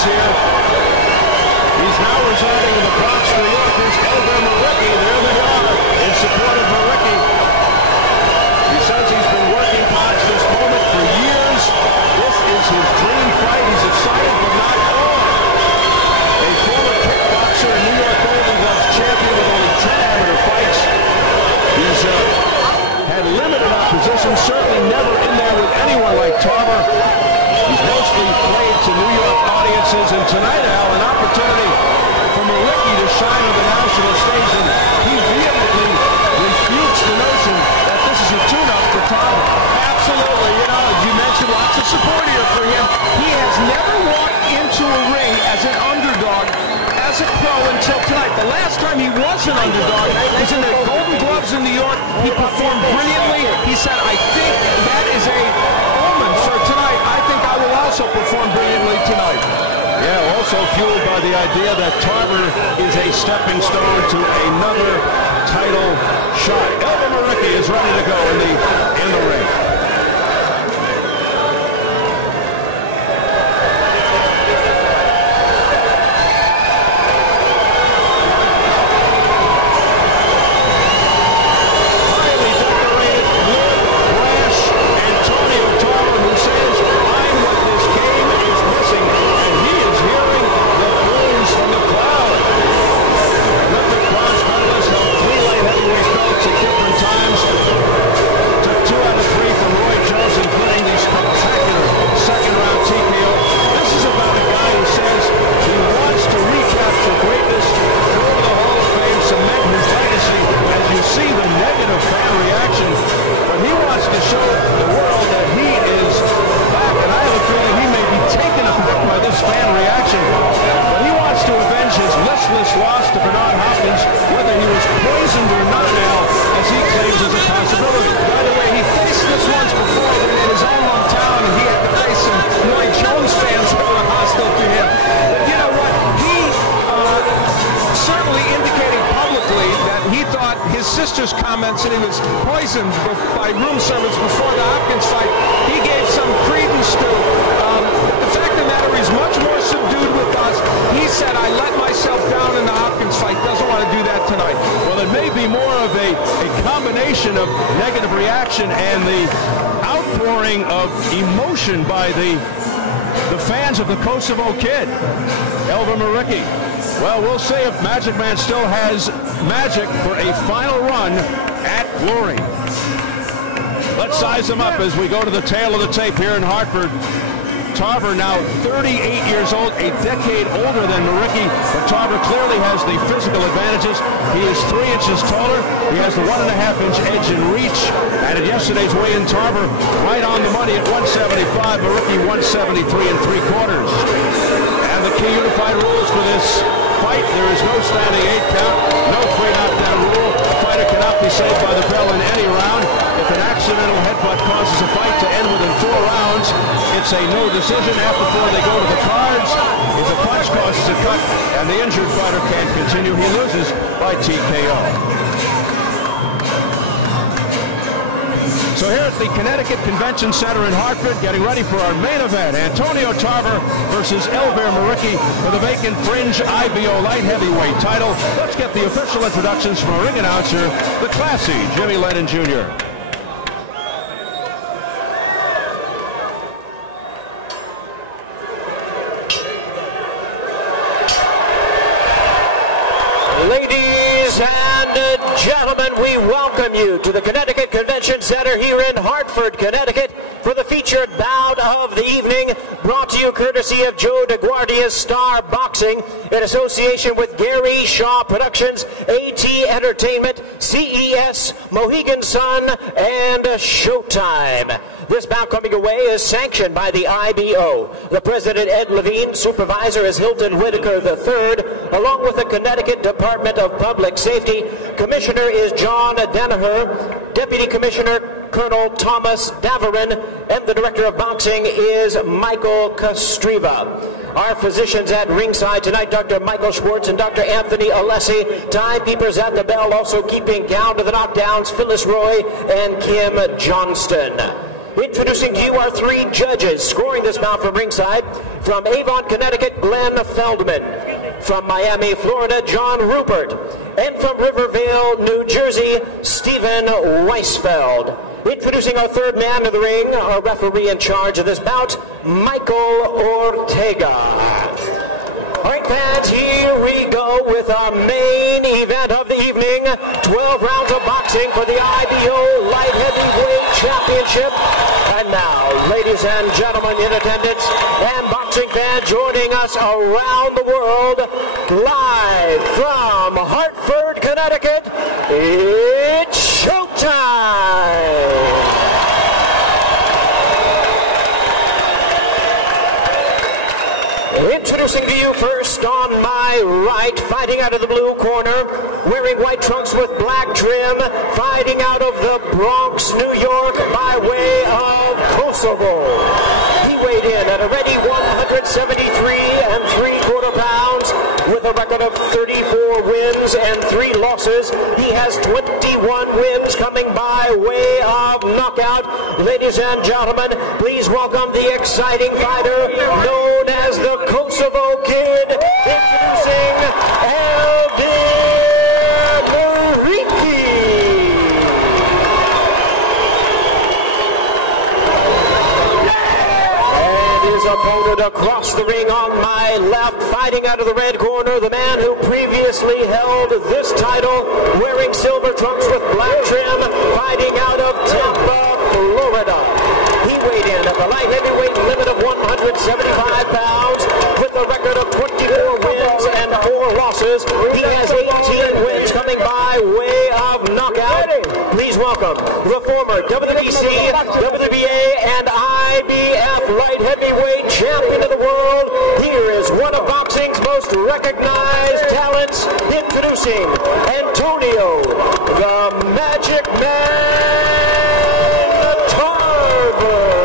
fans here. He's now residing in the Bronx, New York. There's Elvir Muriqi. There they are in support of Muriqi. He says he's been working towards this moment for years. This is his dream fight. He's excited, but not all. A former kickboxer and New York Golden Gloves champion with only 10 amateur fights. He's had limited opposition, certainly never in there with anyone like Tarver. He's mostly played to New York audiences, and tonight, Al, an opportunity for Muriqi to shine on the national stage, and he vehemently refutes the notion that this is a tune-up for Tarver. Absolutely. You know, you mentioned lots of support here for him. He has never walked into a ring as an underdog as a pro until tonight. The last time he was an underdog was in the Golden Gloves in New York. He performed brilliantly. He said, I think that is a omen for tonight. I think I will also perform brilliantly tonight. Yeah, also fueled by the idea that Tarver is a stepping stone to another title shot. Elvir Muriqi is ready to go in the ring. Sister's comments that he was poisoned by room servants before the Hopkins fight, he gave some credence to. The fact of the matter, he's much more subdued with us. He said, I let myself down in the Hopkins fight. Doesn't want to do that tonight. Well, it may be more of a combination of negative reaction and the outpouring of emotion by the fans of the Kosovo Kid, Elvir Muriqi. Well, we'll see if Magic Man still has magic for a final run at Glory. Let's size him up as we go to the tail of the tape here in Hartford. Tarver now 38 years old, a decade older than Muriqi, but Tarver clearly has the physical advantages. He is 3 inches taller. He has the 1.5-inch edge in reach. And at yesterday's weigh-in, Tarver right on the money at 175, Muriqi 173 3/4. And the key unified rules for this fight: there is no standing 8 count, no free knockdown rule. A fighter cannot be saved by the bell in any round. If an accidental headbutt causes a fight to end within 4 rounds, it's a no decision. After 4, they go to the cards. If a punch causes a cut and the injured fighter can't continue, he loses by TKO. So here at the Connecticut Convention Center in Hartford, getting ready for our main event, Antonio Tarver versus Elvir Muriqi for the vacant Fringe IBO light heavyweight title. Let's get the official introductions from our ring announcer, the classy Jimmy Lennon Jr. Ladies and gentlemen, we welcome you to the Connecticut Convention Center here in Hartford, Connecticut, for the featured bout of the evening, brought to you courtesy of Joe DeGuardia's Star Boxing, in association with Gary Shaw Productions, AT Entertainment, CES, Mohegan Sun, and Showtime. This bout coming away is sanctioned by the IBO. The president, Ed Levine, supervisor is Hilton Whitaker III, along with the Connecticut Department of Public Safety. Commissioner is John Danaher, Deputy Commissioner Colonel Thomas Daverin, and the Director of Boxing is Michael Kostreva. Our physicians at ringside tonight, Dr. Michael Schwartz and Dr. Anthony Alessi. Timekeepers at the bell, also keeping count of the knockdowns, Phyllis Roy and Kim Johnston. Introducing to you our three judges scoring this bout from ringside. From Avon, Connecticut, Glenn Feldman. From Miami, Florida, John Rupert. And from Rivervale, New Jersey, Stephen Weisfeld. Introducing our third man in the ring, our referee in charge of this bout, Michael Ortega. All right, fans, here we go with our main event of the evening. 12 rounds of boxing for the IBO Light Heavyweight Championship. And now, ladies and gentlemen in attendance and boxing fans joining us around the world, live from Hartford, Connecticut, it's showtime! Introducing to you first on my right, fighting out of the blue corner, wearing white trunks with black trim, fighting out of the Bronx, New York, by way of Kosovo. He weighed in at a ready 173 3/4 pounds with a record of 34 wins and 3 losses. He has 21 wins coming by way of knockout. Ladies and gentlemen, please welcome the exciting fighter known as the Kosovo Kid, introducing Elvir Muriqi. And his opponent across the ring on my left, fighting out of the red corner, the man who previously held this title, wearing silver trunks with black trim, fighting out of Tampa, Florida. He weighed in at the light heavyweight limit of 175 pounds with a record of 24 wins and 4 losses. He has 18 wins coming by way of knockout. Please welcome the former WBC, WBA, and IBF light heavyweight champion of the world. Here is one of boxing's most recognized talents, introducing Antonio, the Magic Man, Tarver.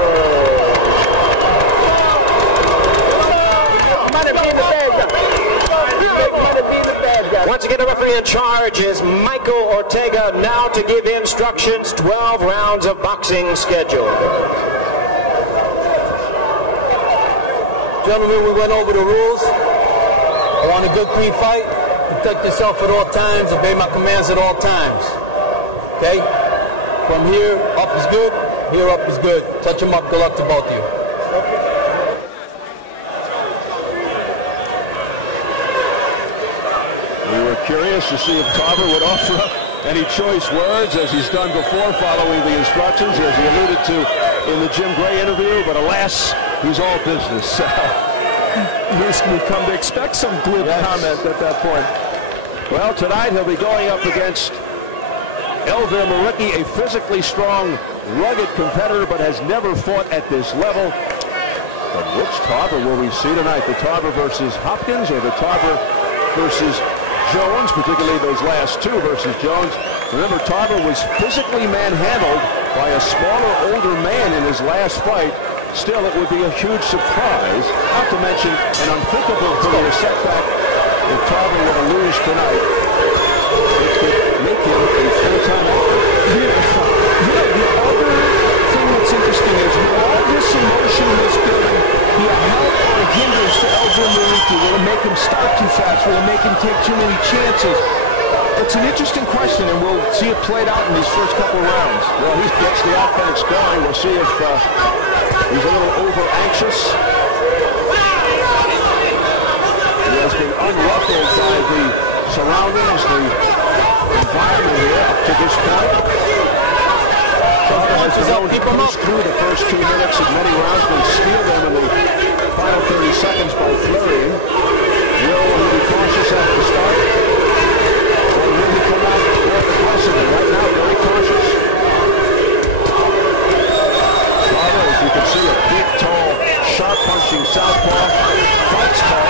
Once again, the referee in charge is Michael Ortega, now to give instructions. 12 rounds of boxing scheduled. Gentlemen, we went over the rules. I want a good, clean fight. Protect yourself at all times. Obey my commands at all times. Okay? From here, up is good. Here, up is good. Touch them up. Good luck to both of you. We were curious to see if Tarver would offer up any choice words, as he's done before, following the instructions, as he alluded to in the Jim Gray interview, but alas, he's all business. We've come to expect some glib comment at that point. Well, tonight he'll be going up against Elvir Muriqi, a physically strong, rugged competitor, but has never fought at this level. But which Tarver will we see tonight? The Tarver versus Hopkins, or the Tarver versus Jones, particularly those last two versus Jones? Remember, Tarver was physically manhandled by a smaller, older man in his last fight. Still, it would be a huge surprise, not to mention an unthinkable career setback, if Tarver were to lose tonight. It could make him a full-time actor. You know, the other thing that's interesting is with all this emotion in this building, the help or hindrance to Elvir Muriqi. Will it make him start too fast? Will it make him take too many chances? It's an interesting question, and we'll see it played out in these first couple rounds. Well, he gets the offense going. We'll see if he's a little over-anxious. He has been unruffled by the surroundings, the environment here up to this point. Tarver has been able to push through the first 2 minutes of many rounds, but steal them in the final 30 seconds by flurrying. Will he be cautious at the start? Or will he come out more aggressively? Right now, very cautious. Tarver, as you can see, a big, tall, sharp-punching southpaw, fights tall.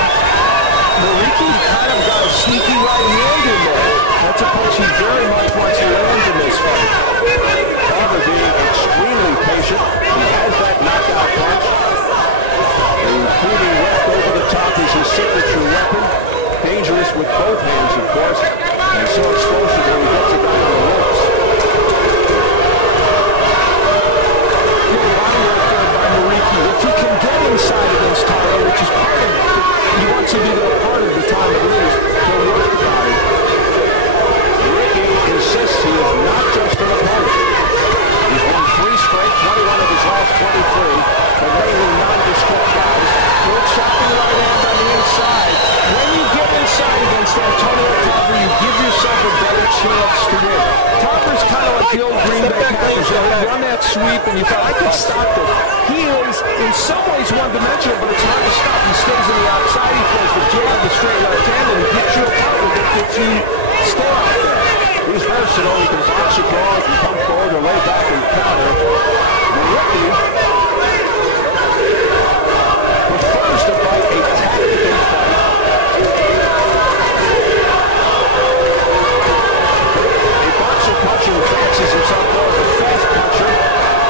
Muriqi kind of got a sneaky right hand in there. That's a punch he very much wants to land in this fight. Tarver being extremely patient. He has that knockout punch. The feeding left over the top is his signature weapon. Dangerous with both hands, of course, and so explosive when he gets a guy on the ropes. wants to win. Tarver's kind of like the old Green Bay Packers. They run that sweep, and you thought, I could stop it. He is, in some ways, one-dimensional, but it's hard to stop. He stays on the outside. He throws the jab, the straight left hand, and he gets you apart with it, gets you still out there. He's versatile. He can box it forward, he can come forward or lay back and counter. Muriqi prefers to fight a tactical fight. A boxer puncher fancies himself more as a fast puncher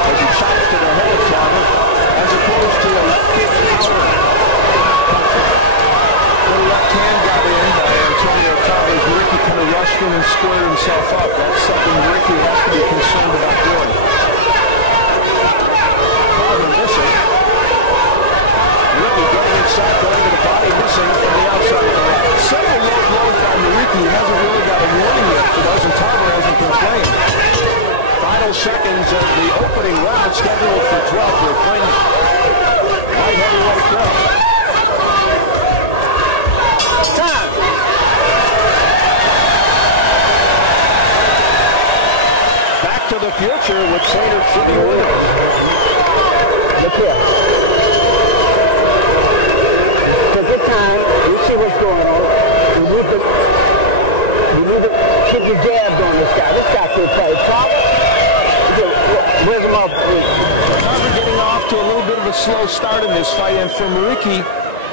as he chops to the head of Tarver, as opposed to a quick power puncher. The left hand got in by Antonio Tarver. Muriqi kind of rushed in and squared himself up. That's something Muriqi has to be concerned about doing. Tarver missing. Muriqi getting inside, going to the body, missing from the outside of the right. Several low blows by Muriqi. He hasn't really got a warning yet for those, and Tarver hasn't complained. Final seconds of the opening round, scheduled for 12 for a clean light heavyweight belt. Time. Back to the future with trainer Jimmy Williams. Look here. It's a good time. You see what's going on. You need to keep your jabs on this guy. This guy can play. Where's him up? Tarver getting off to a little bit of a slow start in this fight, and for Muriqi,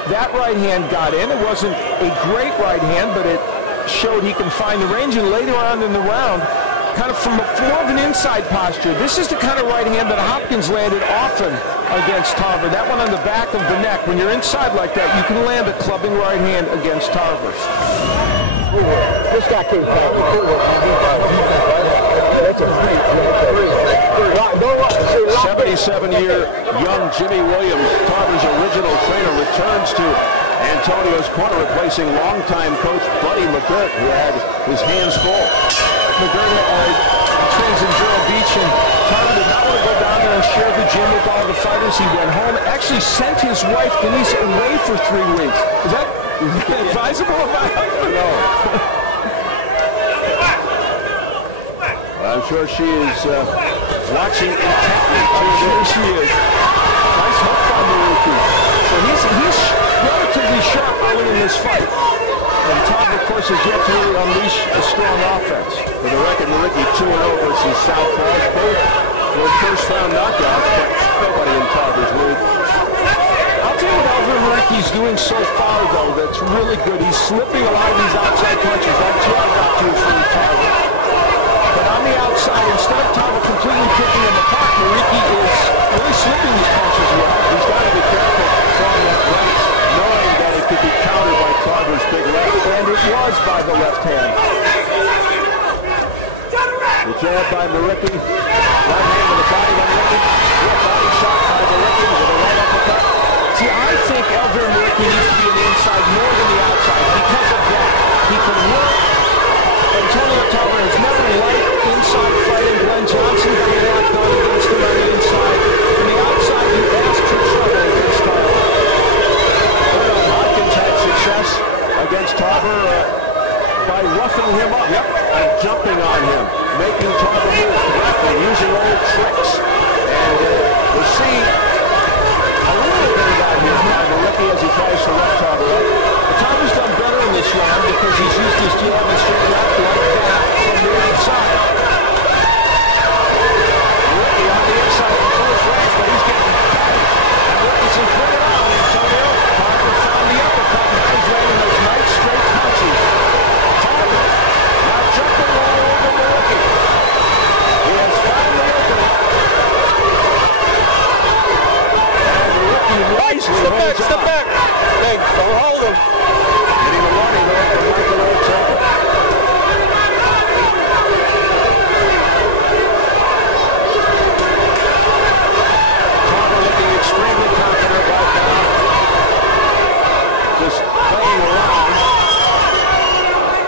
that right hand got in. It wasn't a great right hand, but it showed he can find the range, and later on in the round, kind of from more of an inside posture. This is the kind of right hand that Hopkins landed often against Tarver. That one on the back of the neck. When you're inside like that, you can land a clubbing right hand against Tarver. This guy can play. 77-year young Jimmy Williams, Tarver's original trainer, returns to Antonio's corner, replacing longtime coach Buddy McGirt, who had his hands full. McGirt trains in Vero Beach, and Tarver did not want to go down there and share the gym with all the fighters. He went home, actually sent his wife Denise away for 3 weeks. Is that advisable about it? No. I'm sure she is watching intently. I'm sure she is. Nice hook by Muriqi. So he's relatively sharp early in this fight. And Tarver, of course, has yet to really unleash a strong offense. For the record, Muriqi 2-0 versus Southpaws. Both were first-round knockouts, but nobody in Tarver's league. I'll tell you what Elvir Muriqi's doing so far, though, that's really good. He's slipping a lot of these outside punches. That jab got to from Tarver. But on the outside, instead of Tarver completely picking him apart, Muriqi is really slipping these punches well. He's got to be careful throwing that right, knowing that it could be countered by Tarver's big left. And it was by the left hand. The jab by Muriqi. Right hand to the body by Muriqi. Good body shot by Muriqi with a right uppercut. See, I think Elvir Muriqi needs to be on the inside more than the outside because of that. He can work. Antonio Tarver has never liked inside fighting. Glenn Johnson got a lot done against him on the inside. From the outside, you ask for trouble against Tarver. Hopkins had success against Tarver by roughing him up and jumping on him, making Tarver move correctly, using old tricks. And we'll see a little bit of that here by Muriqi as he tries to let Tarver up. Tarver's done better in this round because he's used his jab and straight left like that from the outside. Muriqi on the inside for close range, but he's getting battered. And Muriqi says, bring it on, Antonio. Tarver found the uppercut and now he's landing those nice straight punches. Tarver now jumping all over Muriqi. He has found the opening. And Muriqi wisely holds on. Step back. Hey, don't hold him. Getting a warning there from Michael Tarver. Tarver looking extremely confident right now. Just playing around.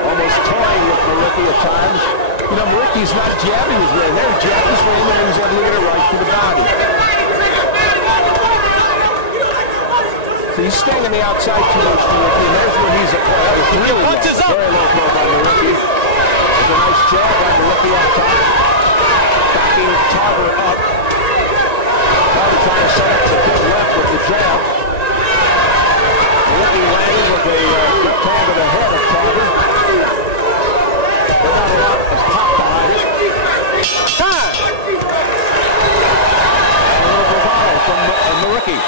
Almost toying with Muriqi at times. You know, Muriqi's not jabbing his way in there. He jabbed his way in there and he's able to get it right to the body. So he's staying on the outside too much, Muriqi, and there's where he's at. Really punches up. Very low blow by Muriqi. There's a nice jab by Muriqi up top. Backing Tarver up. Tarver trying to set up the big left with the jab. Muriqi landing with a left hand to the head of Tarver. But not a lot of pop behind it. Time! And a little bravado from Muriqi.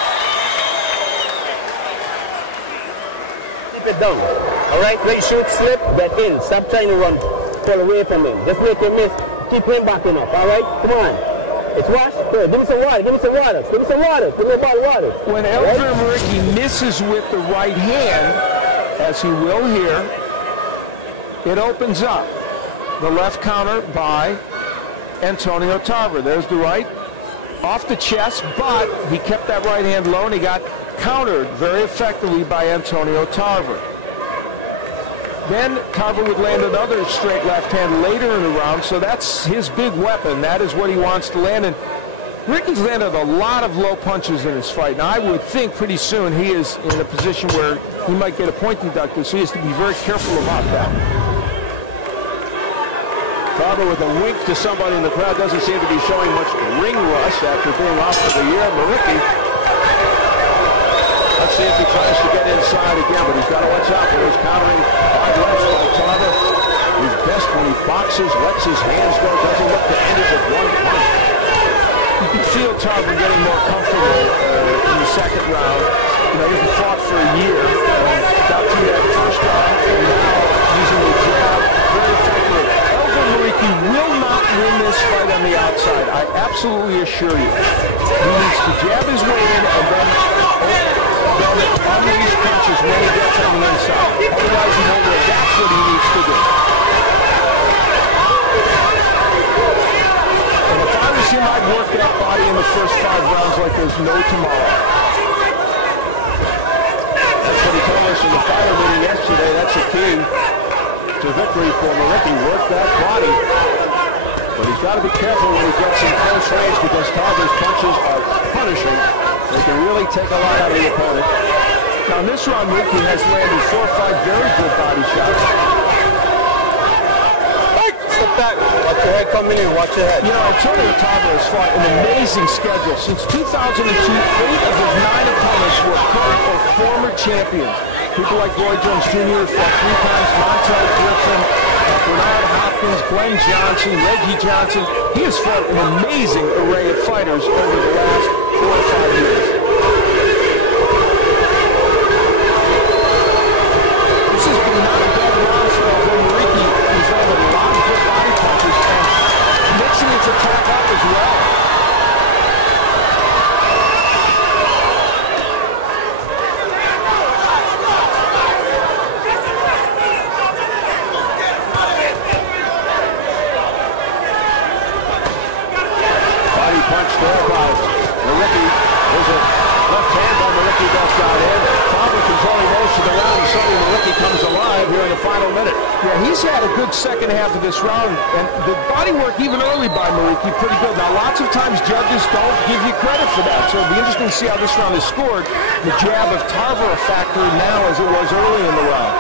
Keep it down. All right, when you shoot, slip, get in. Stop trying to run, pull away from him. Just make him miss. Keep him backing up. All right, come on. It's wash. Good. Give me some water. Give me some water. Give me some water. Give me a bottle of water. When Elvir Muriqi misses with the right hand, as he will here, it opens up the left counter by Antonio Tarver. There's the right off the chest, but he kept that right hand low and he got countered very effectively by Antonio Tarver. Then Tarver would land another straight left hand later in the round, so that's his big weapon. That is what he wants to land. And Muriqi's landed a lot of low punches in this fight. Now, I would think pretty soon he is in a position where he might get a point deducted, so he has to be very careful about that. Tarver with a wink to somebody in the crowd, doesn't seem to be showing much ring rust after being off for the year. Muriqi, let's see if he tries to get inside again, but he's got to watch out for those countering hard lefts by Tarver. He's best when he boxes, lets his hands go, doesn't look to end it with one punch. You can feel Tarver getting more comfortable in the second round. You know, he's fought for a year, and got through that first round, and now using the jab very effectively. Elvir Muriqi will not win this fight on the outside, I absolutely assure you. He needs to jab his way in and then unleash punches when he gets on the inside. Otherwise, he won't win. That's what he needs to do. And if I was him, I'd work that body in the first 5 rounds like there's no tomorrow. That's what he told us in the fighter meeting yesterday. That's the key to victory for Muriqi. Work that body. But he's got to be careful when he gets in close range because Tarver's punches are punishing. They can really take a lot out of the opponent. Now in this round, Muriqi has landed 4 or 5 very good body shots. Step back. Watch your head coming in. Watch your head. You know, Antonio Tarver has fought an amazing schedule. Since 2002, 8 of his 9 opponents were current or former champions. People like Roy Jones Jr. fought 3 times, Montel Griffin, Bernard Hopkins, Glenn Johnson, Reggie Johnson. He has fought an amazing array of fighters over the last 4 or 5 years. This has been not a bad round for Elvir Muriqi. He's landed a lot of good body punches and mixing his attack up as well. Body punch there by Muriqi. There's a left hand by Muriqi that got in. Tarver controlling most of the round, and suddenly Muriqi comes alive here in the final minute. Yeah, he's had a good second half of this round, and the body work even early by Muriqi pretty good. Now, lots of times judges don't give you credit for that, so it'll be interesting to see how this round is scored. The jab of Tarver a factor now as it was early in the round.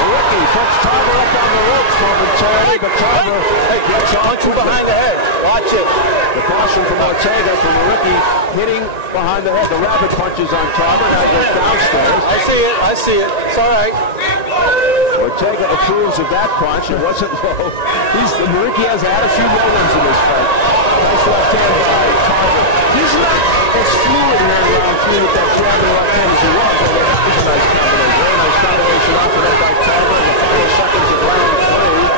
Muriqi puts Tarver up on the ropes momentarily, but Tarver gets on to Behind the head. Watch it. the caution from Ortega for Muriqi hitting behind the head. The rapid punches on Tarver. Now he goes downstairs. I see it. I see it. It's all right. Ortega approves of that punch. It wasn't low. Muriqi has had a few low ones in this fight. Nice left hand by Tarver. He's not as fluid here in round 3 with that jab and left hand as he was, although that was a nice combination. Very nice combination offered up by Tarver in the final seconds of round 3.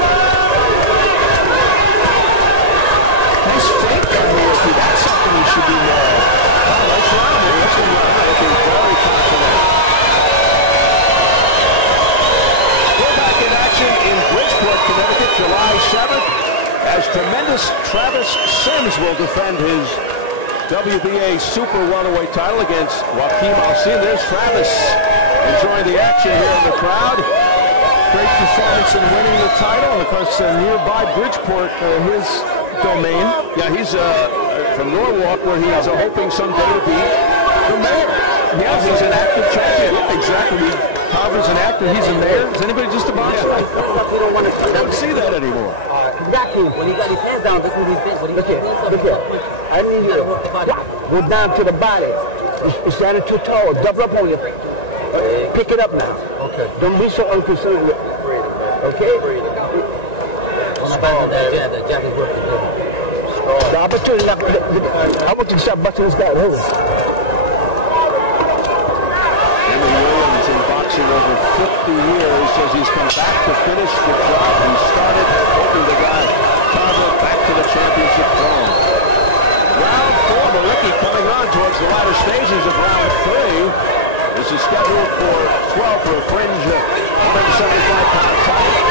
Nice fake by Muriqi. That's something he should do more of. Oh, nice round. Looking very confident. We're back in action in Bridgeport, Connecticut, July 7th, as tremendous Travis Sims will defend his WBA Super Welterweight title against Joaquim Alcin. There's Travis enjoying the action here in the crowd. Great performance in winning the title, and of course nearby Bridgeport, his domain. Yeah, he's from Norwalk, where he is hoping someday to be the mayor. Yeah, he's an active champion. exactly. Tarver's an actor, he's a mayor. Is anybody just a boxer? You don't want to I don't see that anymore. Exactly. When he got his hands down, this is his thing. Look here. I need you to go down to the body. You're standing too tall. Double up on you. Pick it up now. Okay. Don't be so unconcerned. Okay? The jab is working. The opportunity. I want you to start busting this guy over. Over 50 years says he's come back to finish the job he started, hoping the guy Tarver back to the championship throne. Round 4, Muriqi coming on towards the latter stages of round 3. This is scheduled for 12 for a fringe 175-pound title.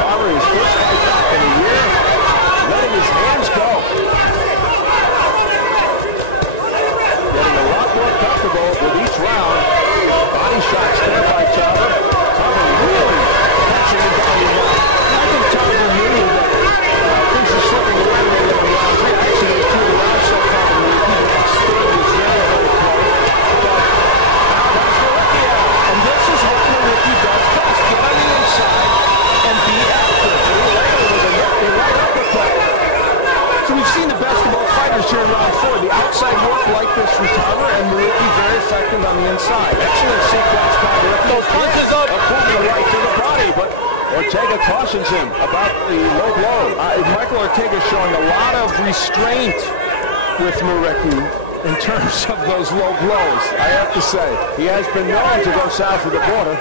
Tarver, his first fight back in a year, letting his hands go. Getting a lot more comfortable with each round. Body shots there by Tarver. Tarver really catching it down the line. I think Tarver knew that things are slipping away in round 3. Actually, there's 2 rounds so far from Muriqi. That stood was very, very close. But now that's Muriqi out. And this is what Muriqi does best. Get on the inside and be active. And he later with a nifty right uppercut. So we've seen the best of both fighters here in round 4. The outside work like this from Tarver, and Muriqi very effective on the inside. Excellent sequence by Muriqi. Those punches up. Moving right to the body, but Ortega cautions him about the low blow. Michael Ortega showing a lot of restraint with Muriqi in terms of those low blows, I have to say. He has been known to go south of the border.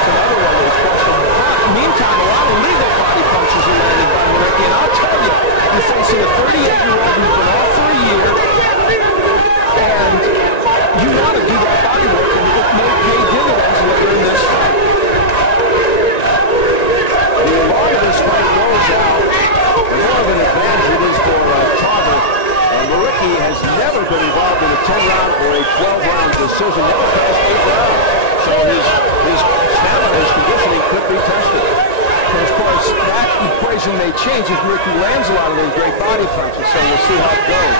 Another one that was questionable. Meantime, a lot of legal body punches are landed by Muriqi, and I'll tell you, you're facing a 38-year-old who's been off for a year, and you want to do that body work, and it may pay dividends later in this fight. The longer this fight goes out, the more of an advantage it is for Tarver. Muriqi has never been involved in a 10-round or a 12-round decision, never passed 8 rounds. So his stamina, his conditioning could be tested. And of course, that equation may change if Muriqi lands a lot of those great body punches, so we'll see how it goes.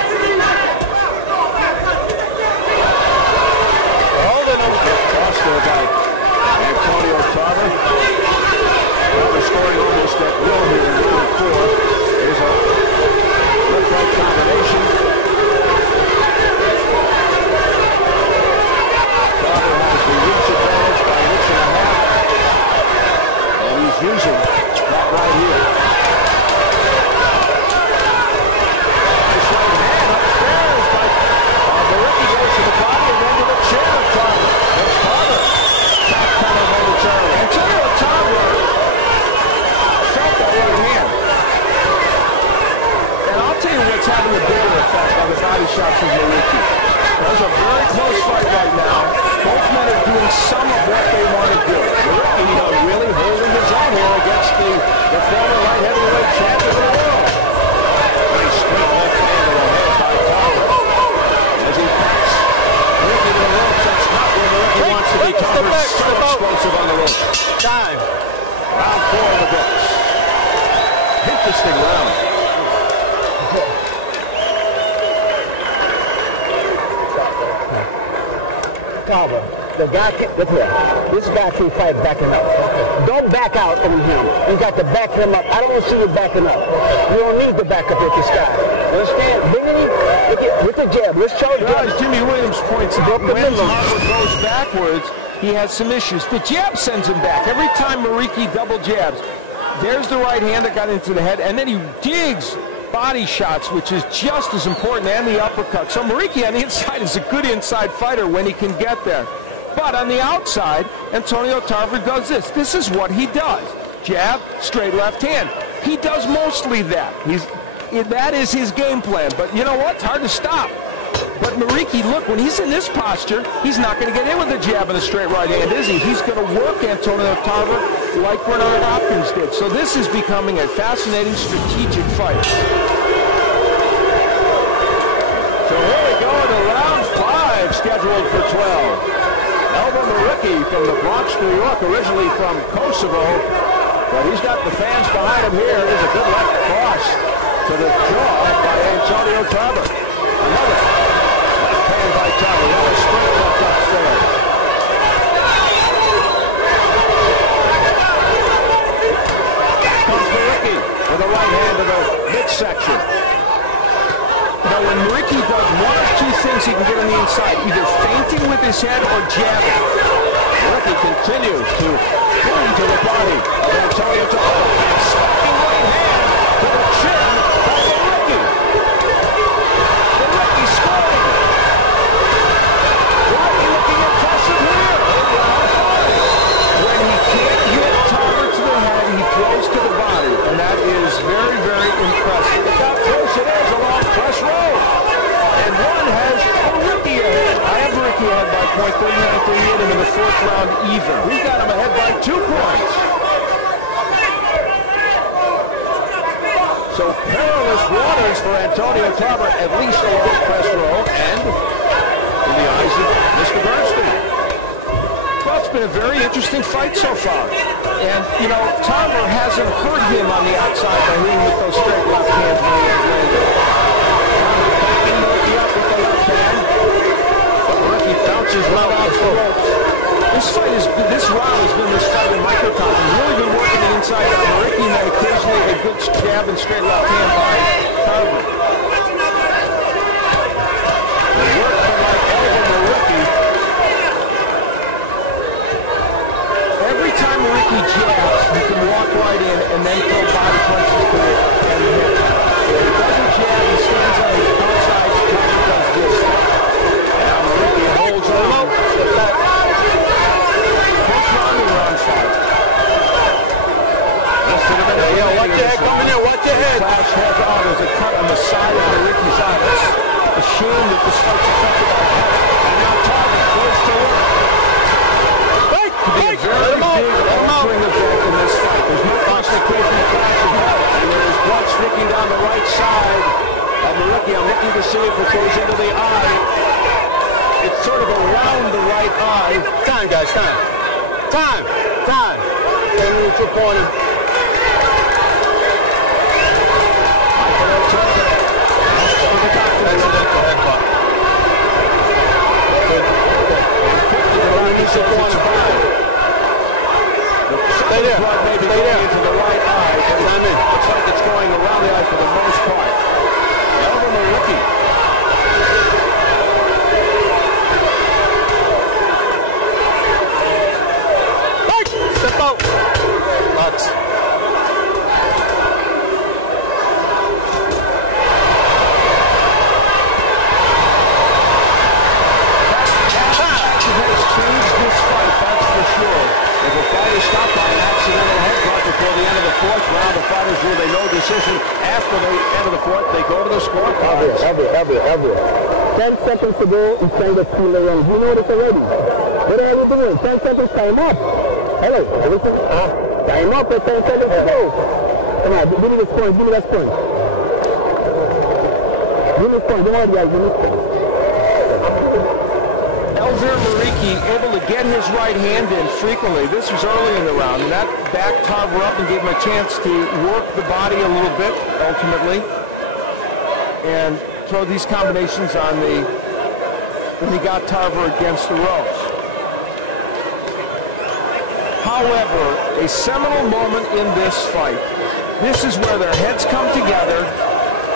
Crossed there by Antonio Tarver. Tarver scoring almost at will here in round 4. There's a left-right combination. Tarver has the reach advantage by an inch and a half. And he's using that right here. Nice right hand upstairs by Muriqi goes to the body and then to the chin of Tarver. There's Tarver. Back tunnel momentarily. Antonio Tarver felt that right hand. And I'll tell you what's having a bigger effect on the body shots of Muriqi. There's a very close fight right now. Both men are doing some of what they want to do. Muriqi really holding his own here against the former light heavyweight champion of the world. Nice straight left hand to the head by Tarver. As he backs Muriqi to the ropes, that's not where Muriqi wants to be. Tarver's so explosive on the ropes. Time. Round 4 in the books. Interesting round. Tarver, the guy can't, look here. This guy can fight backing up. Don't back out on him. You got to back him up. I don't want to see you backing up. You don't need to back up with this guy. You understand? Bring him with the jab. Let's show you. As Jimmy Williams points out, when Tarver goes backwards, he has some issues. The jab sends him back. Every time Muriqi double jabs, there's the right hand that got into the head, and then he digs body shots, which is just as important, and the uppercut. So Muriqi on the inside is a good inside fighter when he can get there. But on the outside, Antonio Tarver does this. This is what he does. Jab, straight left hand. He does mostly that. That is his game plan. But you know what? It's hard to stop. But Muriqi, look, when he's in this posture, he's not going to get in with a jab and a straight right hand, is he? He's going to work Antonio Tarver like Bernard Hopkins did. So this is becoming a fascinating strategic fight. So here we go to round 5, scheduled for 12. Elvir Muriqi from the Bronx, New York, originally from Kosovo, but he's got the fans behind him here. There's a good left cross to the jaw by Antonio Tarver. Another left hand by Tarver. That was straight left upstairs. Back comes Muriqi with a right hand to the midsection. Now, when Muriqi does one of two things, he can get on the inside, either feinting with his head or jabbing. Muriqi continues to cling to the body of Antonio Tarver. And smacking right hand to the chin by Muriqi. Muriqi scoring. Muriqi looking impressive here in round 5. When he can't hit Tarver to the head, he throws to the body, and that is very, very impressive. Look how close it is along Press Road. And one has Muriqi ahead. I have Muriqi ahead by 0.3938 him in the 4th round even. We got him ahead by 2 points. So perilous waters for Antonio Tarver, at least along Press Road, and in the eyes of Mr. Bernstein. Well, it's been a very interesting fight so far. And, you know, Tarver hasn't hurt him on the outside by hitting with those straight left hands when he has landed. Tarver backing Muriqi up with the left hand. But Muriqi bounces right off the ropes. This round has been this fight in microcosm. Really been working the inside on Muriqi, and then occasionally a good jab and straight left hand by Tarver. The work from Elvir Muriqi. Every time Muriqi jabs, he can walk right in and then throw body punches to it and hit. If he doesn't jab, he stands on the outside, Tarver does this. Now Muriqi holds on. Round 5. Watch your head coming in, watch your head. Flash heads on. There's a cut on the side of Muriqi's eye. It's a shame that this fight's affected by that. And now Tarver goes to work. Could be a very big altering event in this fight. There's no concentration of flash of head. And there's blood streaking down the right side of Muriqi. I'm looking to see if it goes into the eye. It's sort of around the right eye. Time, guys, time. Time. Into your corner. Stay there. Maybe going into the right eye. Looks like it's going around the eye for the most part. Elvir Muriqi. Step out. Nuts. If a fight is stopped by an accidental headbutt before the end of the 4th round, the fighters rule a no decision. After the end of the 4th, they go to the scorecards. Elvir. 10 seconds to go. It's time to steal the round. You know this already. What are you doing? 10 seconds, time up. Hello, everything? Time up at 10 seconds to go. Come on, give me this point. Give me that point. Give me this point. Don't worry, guys. Give me this point. Elvir Muriqi able to get his right hand in frequently. This was early in the round, and that backed Tarver up and gave him a chance to work the body a little bit, ultimately, and throw these combinations on when he got Tarver against the ropes. However, a seminal moment in this fight. This is where their heads come together.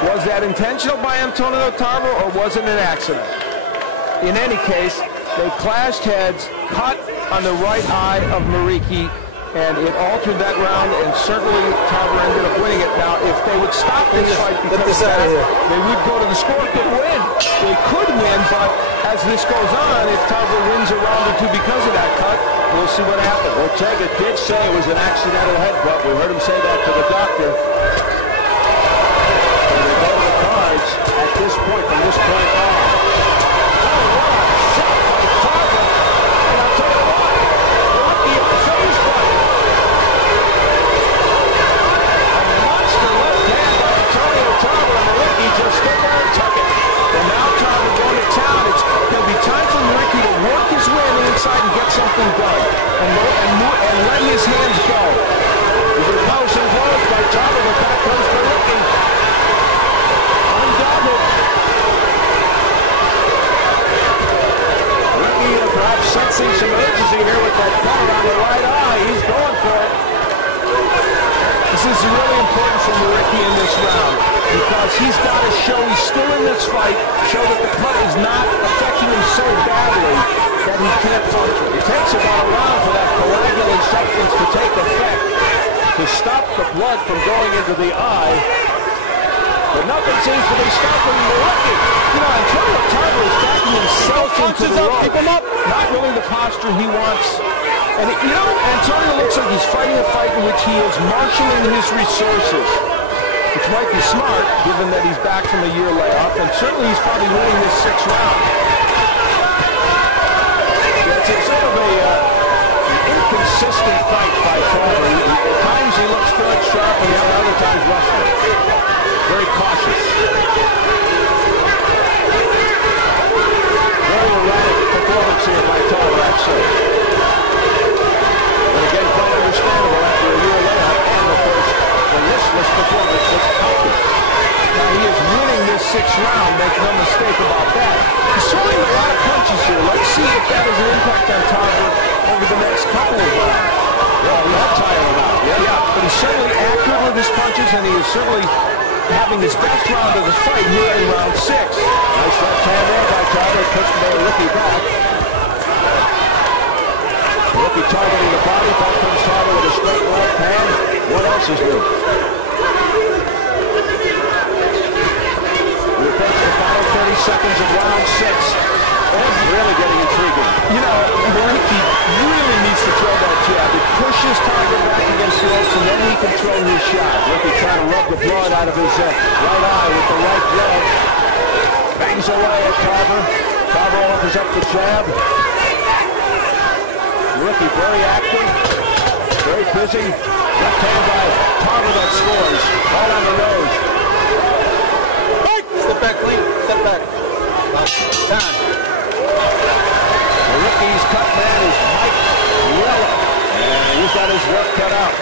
Was that intentional by Antonio Tarver, or was it an accident? In any case, they clashed heads, cut on the right eye of Muriqi, and it altered that round, and certainly Tarver ended up winning it. Now, if they would stop this fight because of that, they would go to the score, could win. They could win, but as this goes on, if Tarver wins a round or two because of that cut, we'll see what happens. Ortega did say it was an accidental headbutt. We heard him say that to the doctor. So they go to the cards at this point, from this point on. And get something done, and let his hands go. He's a close and close by Tarver, but back comes Muriqi. Undoubted. Muriqi in this round because he's got to show he's still in this fight, show that the cut is not affecting him so badly that he can't function. It takes about a round for that coagulant substance to take effect, to stop the blood from going into the eye. But nothing seems to be stopping Muriqi. You know, Antonio Tarver is backing himself into the rope. Keep him up. Not really the posture he wants. And, you know, Antonio looks like he's fighting a fight in which he is marshaling his resources, which might be smart, given that he's back from a year layoff, and certainly he's probably winning this 6th round. It's sort of an inconsistent fight by Tarver. At times he looks good, sharp, and at other times rusty. Very cautious. Very erratic performance here by Tarver, actually. But again, quite understandable after a year layoff, and of course, the listless performance was healthy. Now he is winning this 6th round, make no mistake about that. He's throwing a lot of punches here. Let's see if that has an impact on Tarver over the next couple of rounds. Well, we have tired him out. Yeah, but he's certainly accurate with his punches, and he is certainly having his best round of the fight here in round 6. Nice left hand there by Tarver, pushed Muriqi back. Muriqi targeting the body, back comes Tarver with a straight left hand. What else is new? We approach the final 30 seconds of round 6. It's really getting intriguing. You know, Muriqi really needs to throw that jab. It pushes Tarver back against the ropes, and then he can throw his shot. Muriqi trying to rub the blood out of his right eye with the right glove. Bangs away at Tarver. Tarver offers up the jab. Muriqi very active, very busy. Left hand by Tarver that scores. All on the nose. Step back, clean. Step back. Time. Muriqi's cut man is white, yellow, and he's got his work cut out.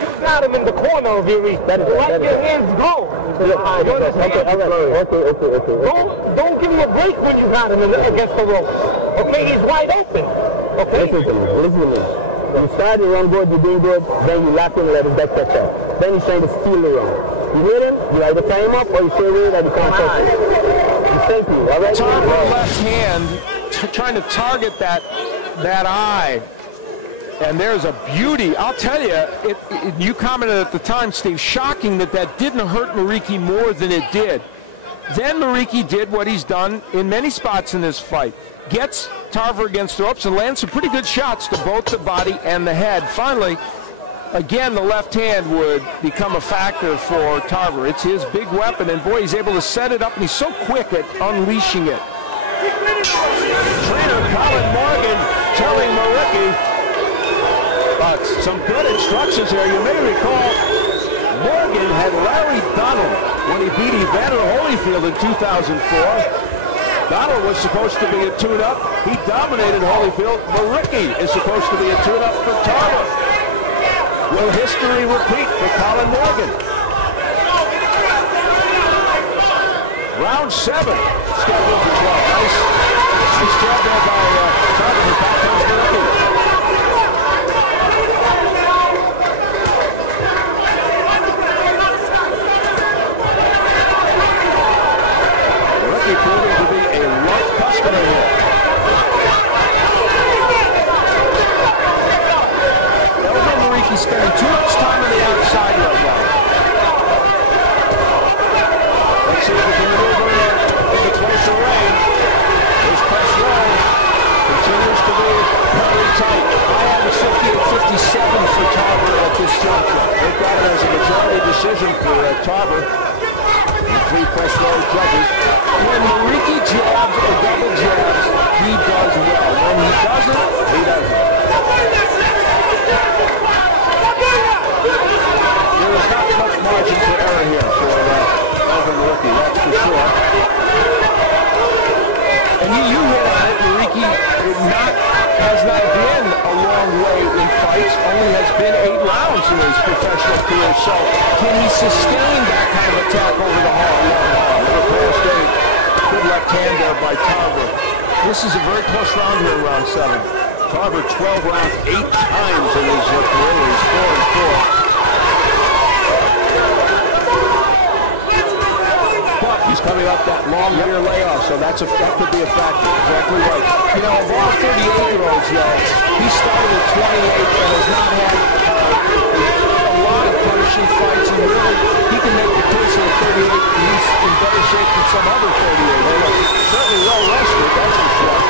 You got him in the corner of your reach. Let your hands go. You understand? Okay. Don't give him a break when you got him against the ropes. Okay, he's wide open. Okay? Listen to me. You start to run good, you're doing good, then you lock in and let his back catch up. Then he's trying to steal the run. You hit him, you either tie him up or you stay with that you can't touch him. He's safety, all right? Tarver left hand, trying to target that eye. And there's a beauty. I'll tell you, you commented at the time, Steve, shocking that didn't hurt Muriqi more than it did. Then Muriqi did what he's done in many spots in this fight. Gets Tarver against the ropes and lands some pretty good shots to both the body and the head. Finally, again, the left hand would become a factor for Tarver. It's his big weapon, and boy, he's able to set it up, and he's so quick at unleashing it. Trainer Colin Morgan telling Muriqi some good instructions here. You may recall Morgan had Larry Donald when he beat Evander Holyfield in 2004. Donald was supposed to be a tune-up. He dominated Holyfield. Muriqi is supposed to be a tune-up for Tarver. Will history repeat for Colin Morgan? Round 7, scheduled for 12. Nice job there by Tarver. Back comes Muriqi. Proving to be a rough customer here. Elvir Muriqi spending too much time on the outside right now. Let's see if we can maneuver into closer range. His press roll continues to be very tight. I have it 58-57 for Tarver at this juncture. They've got it as a majority decision for Tarver. Three press roll judges. When Muriqi jabs or double jabs, he does well. When he doesn't, he doesn't. There is not much margin for error here for Elvir Muriqi, that's for sure. And you hit on it, Muriqi has not been a long way in fights, only has been 8 rounds in his professional career. So can he sustain that kind of attack over the long haul? Good left hand there by Tarver. This is a very close round here in round 7. Tarver 12 rounds 8 times in his career. He's 4-4. But he's coming up that long rear layoff, so that could be a factor. Exactly right. You know, of all 38-year-olds, he started at 28 and has not had a lot of punishing fights, and really, he can make the case at 38 he's in better shape than some other 38-year-olds. Certainly well rested, that's for sure.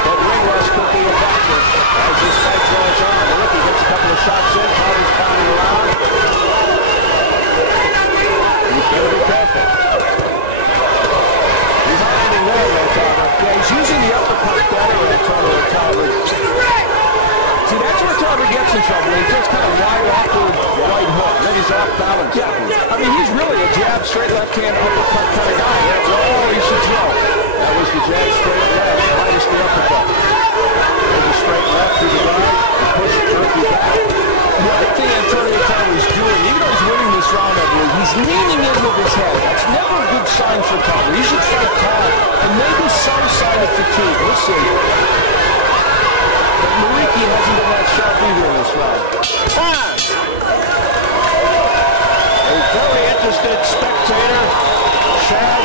But ring rust could be a factor as this fight goes on. Muriqi gets a couple of shots in, Tarver's pounding around. He's got to be careful. He's landing well, though, Tarver. Yeah, he's using the uppercut better at Tarver. See, that's where Tarver gets in trouble. He just kind of wide awkward right hook. Then he's off balance. Yeah, I mean, he's really a jab, straight left hand, uppercut kind of guy. That's all he should throw. That was the jab straight left, minus the uppercut. There's a straight left through the guard, and push Muriqi back. The other thing Antonio Tarver is doing, even though he's winning this round, I believe, he's leaning in with his head. That's never a good sign for Tarver. He should fight hard, and maybe some sign of fatigue. We'll see. But Muriqi hasn't been that sharp either in this round. A very interested spectator, Chad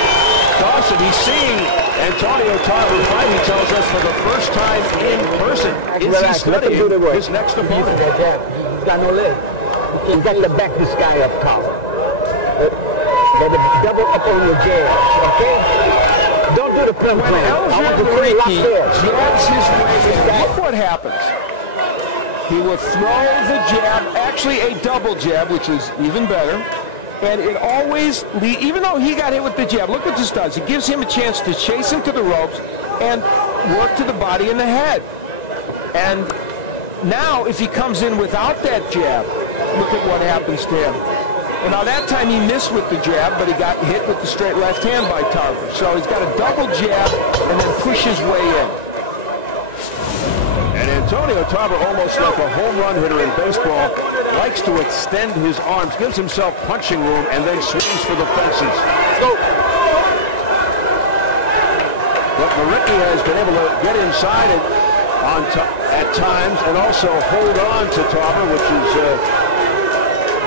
Dawson. He's seeing Antonio Tarver fight, he tells us, for the first time in person. Is he studying his next opponent? He's got no leg. You got to back this guy up, Tarver. Double up on your jab, okay? Don't do the front When Elvir Muriqi jabs his way in, look what happens. He will throw the jab, actually a double jab, which is even better. And it always, even though he got hit with the jab, look what this does. It gives him a chance to chase him to the ropes and work to the body and the head. And now, if he comes in without that jab, look at what happens to him. Well, now that time he missed with the jab, but he got hit with the straight left hand by Tarver. So he's got a double jab and then push his way in. And Antonio Tarver, almost like a home run hitter in baseball, likes to extend his arms, gives himself punching room, and then swings for the fences. But Muriqi has been able to get inside it at times and also hold on to Tarver, which is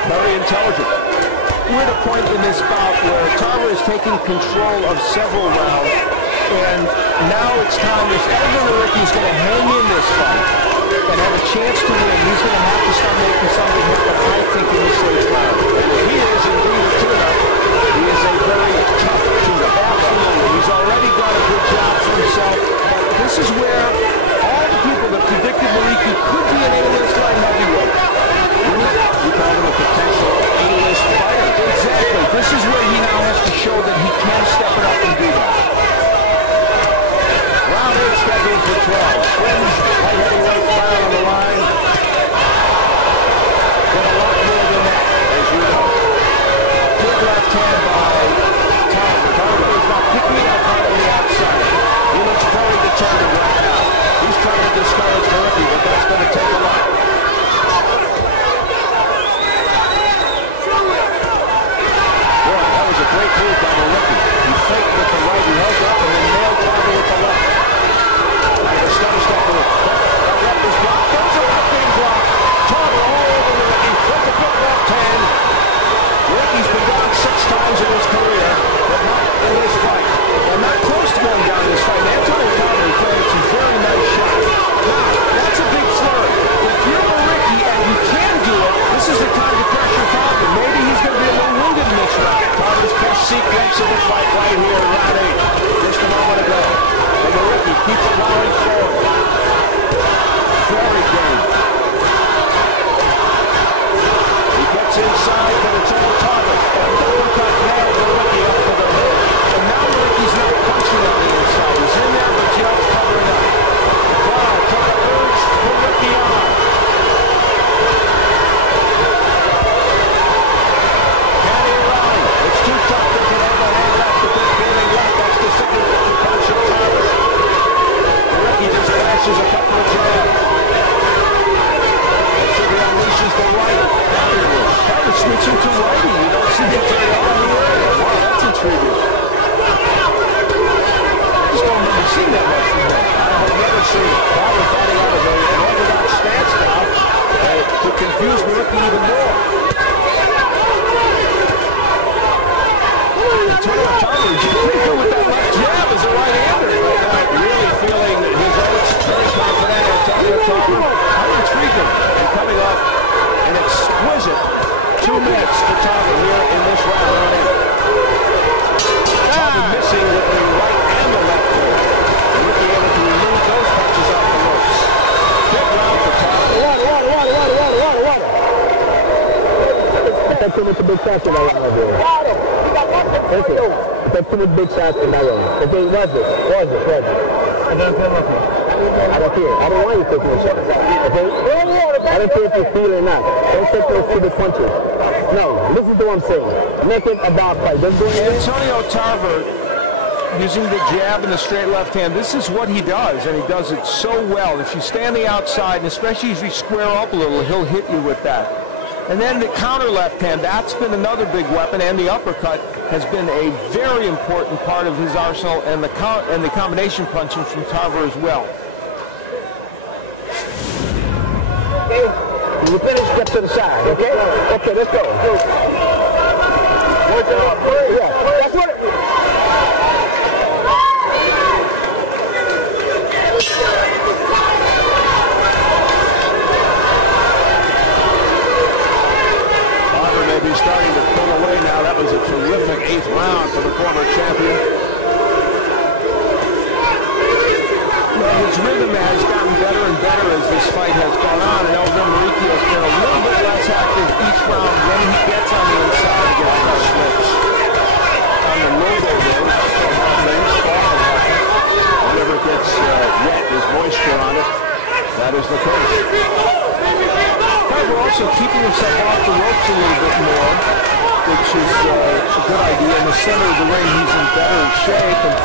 very intelligent. We're at a point in this bout where Tarver is taking control of several rounds, and now it's time, if Elvir Muriqi is going to hang in this fight and have a chance to win, he's going to have to start making something happen, I think, in the sixth round. And he is indeed a tune-up. He is a very tough tune-up. Absolutely. He's already done a good job for himself. This is where all the people that predicted Muriqi could be an A-list light heavyweight. You call him a potential A-list fighter. Exactly. This is where he now has to show that he can step it up and do that. Round 8 scheduled for 12. Twins, light heavyweight, fire on the line. But a lot more than that. Muriqi even more. Antonio Tarver is pretty good with that left jab as a right-hander. Really feeling his oats, very confident. Antonio Tarver, how intriguing, and coming off an exquisite 2 minutes for Tarver here in this round. Tarver missing with the right and the left foot. Muriqi able to remove those punches off the ropes. Big round for Tarver. Water. I took too much big shots in that round over here. Listen, I took too much big shots in that round. Okay, was it? I don't feel nothing. I don't care. I don't want you to take no shots. Okay? I don't care if you feel it or not. Don't take those stupid punches. No, listen to what I'm saying. Make it a dog fight. Don't do anything. Antonio Tarver, using the jab and the straight left hand, this is what he does, and he does it so well. If you stand the outside, and especially if you square up a little, he'll hit you with that. And then the counter left hand, that's been another big weapon, and the uppercut has been a very important part of his arsenal, and the combination punching from Tarver as well. Okay, when you finish, step to the side, okay? Okay, let's go. Yeah, that's what it is. Maybe starting to pull away now. That was a terrific 8th round for the former champion. Well, his rhythm has gotten better and better as this fight has gone on, and Elvir Muriqi has been a little bit less active each round when he gets on the inside against our slips. On the logo there, whenever it gets wet, there's moisture on it. That is the case. Tarver also keeping himself off the ropes a little bit more, which is a good idea. In the center of the ring, he's in better shape, and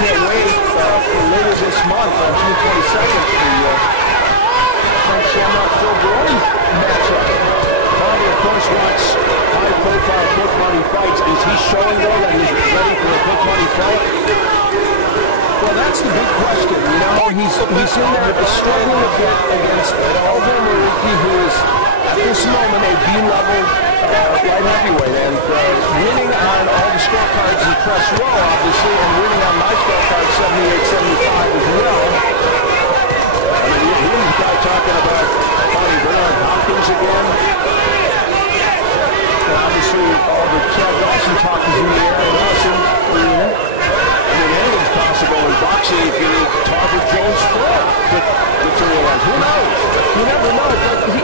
can't wait for later this month on June 22nd, the Frank Shamrock Phil Brody matchup. Tarver, of course, wants high-profile big money fights. Is he showing, though, that he's ready for a big money fight? Well, that's the big question. You know, he's in there struggling a bit against Elvir Muriqi, who is at this moment a B-level light heavyweight, and winning on all the scorecards in press row, obviously, and winning on my scorecard 78-75 as well. I mean, here's the guy talking about Tony Bernard Hopkins again. And obviously, all the Chad Dawson talk is in the air in Dawson arena. I mean, anything's possible in boxing if you need Tarver Jones for materialize. Who knows? You never know, but he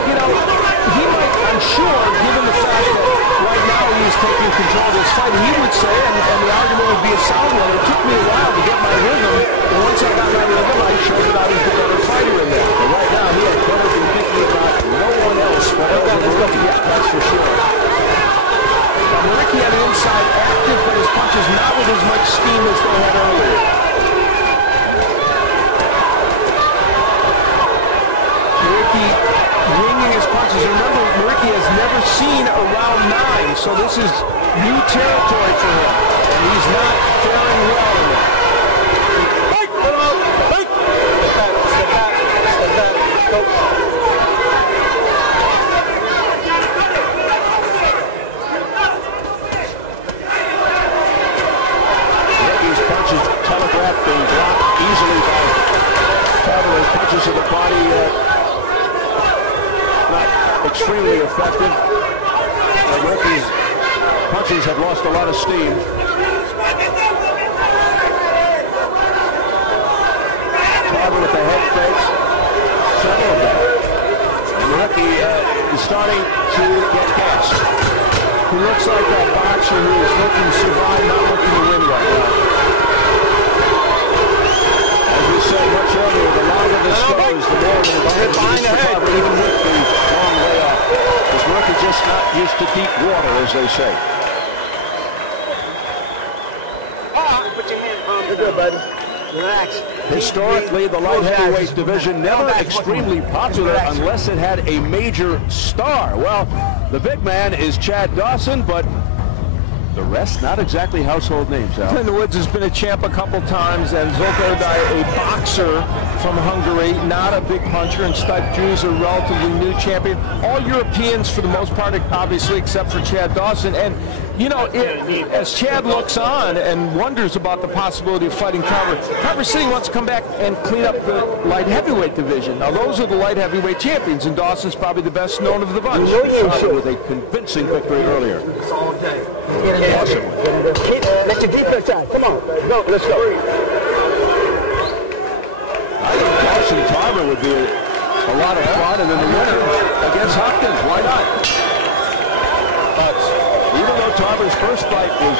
might, I'm sure, given the fact that right now he is taking control of this fight, he would say, and the argument would be a sound one, it took me a while to get my rhythm, and once I got my rhythm, I showed that I was the better fighter in there. But right now, he has better than thinking about no one else but Muriqi. Yeah, that's for sure. Now, Muriqi had an inside active, but his punches not with as much steam as they had earlier. Muriqi winging his punches. Remember, Muriqi has never seen a round 9, so this is new territory for him, and he's not faring well in it. Muriqi's punches telegraphed being blocked easily by Tarver. His punches to the body not extremely effective. Muriqi's punches have lost a lot of steam. Tarver with the head fakes, several of them. And Muriqi is starting to get gassed. He looks like a boxer who is looking to survive, not looking to win right now. As we said much earlier, the longer this goes, the more of an advantage it is for Tarver, even with the long way off. Because Muriqi just not used to deep water, as they say. Put your hand on the good, buddy. Relax. Historically, the light heavyweight division never extremely popular unless it had a major star. Well, the big man is Chad Dawson, but The rest, not exactly household names, Al. Clint Woods has been a champ a couple times, and Zoltan Erdai, a boxer from Hungary, not a big puncher, and Stipe Drew's a relatively new champion. All Europeans for the most part, obviously, except for Chad Dawson. And, you know, as Chad looks on and wonders about the possibility of fighting Tarver, Tarver City wants to come back and clean up the light heavyweight division. Now, those are the light heavyweight champions, and Dawson's probably the best known of the bunch. With a convincing victory earlier. All day. Awesome. Let your defense out. Come on. Go. Let's go. I think Dawson Tarver would be a lot of fun, and then the winner against Hopkins. Why not? But even though Tarver's first fight was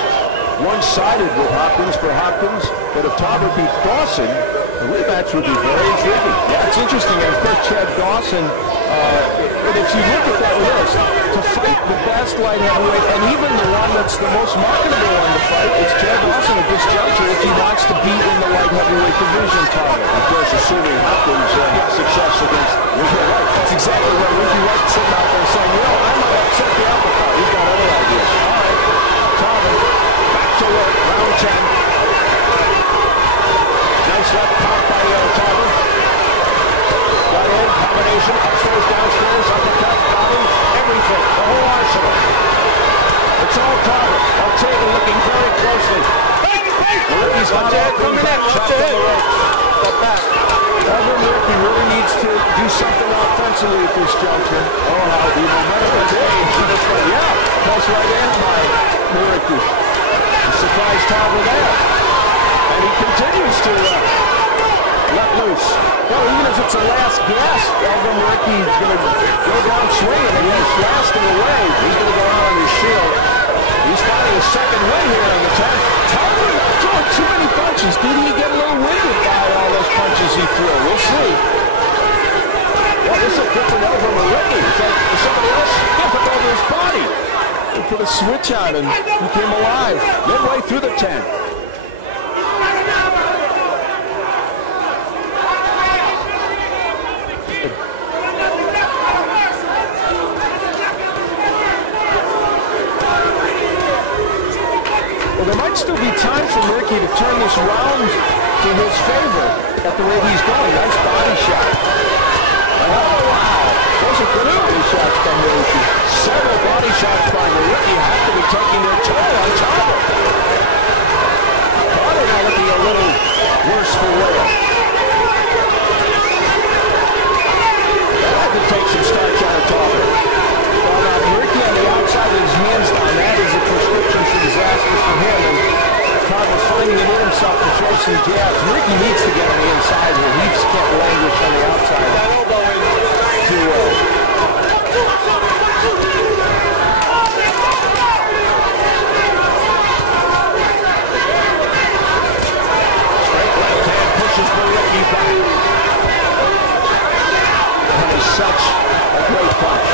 one-sided with Hopkins for Hopkins, but if Tarver beat Dawson, the rematch would be very intriguing. Yeah, it's interesting. Of course, Chad Dawson, and if you look at that list, to fight the best light heavyweight, and even the one that's the most marketable one to fight, it's Chad Dawson at this juncture if he wants to be in the light heavyweight division, Tarver. Of course, assuming Hopkins has success against Ricky Wright. That's exactly right. Ricky Wright sitting out there saying, you know, I might upset the apple cart. He's got other ideas. All right, Tarver, back to work, round 10. Nice left pop by Tarver. Got in, combination, upstairs, downstairs, uppercut, body, everything, the whole arsenal. It's all Tarver. Ortega looking very closely. Muriqi's got it, coming in, chop on the rope. Step back. Muriqi really needs to do something offensively at this juncture. Oh, how the momentum of change in this fight. Yeah, goes right in by Muriqi. Surprise Tarver there. And he continues to let loose. Well, even if it's a last gasp, Elvir Muriqi is going to go down swinging, and he's blasting away. He's going to go out on his shield. He's finding a second win here on the 10th. Tarver not throwing too many punches. Did he get a little winded by all those punches he threw? We'll see. Well, this is a different Elvir Muriqi. It's like somebody else took over his body. He put a switch on and he came alive. Midway through the 10th. Well, there might still be time for Muriqi to turn this round to his favor at the rate he's going. Nice body shot. Oh, wow. Those are good body shots by Muriqi. Several body shots by Muriqi have to be taking their toll on Tarver. Tarver now looking a little worse for wear. That could take some starch out of Tarver. Muriqi on the outside with his hands down, that is a prescription for disaster for him. And Tarver finding it in himself to throw some jabs. Muriqi needs to get on the inside here. He just can't languish on the outside too well. Straight left hand pushes Muriqi back. That is such a great punch.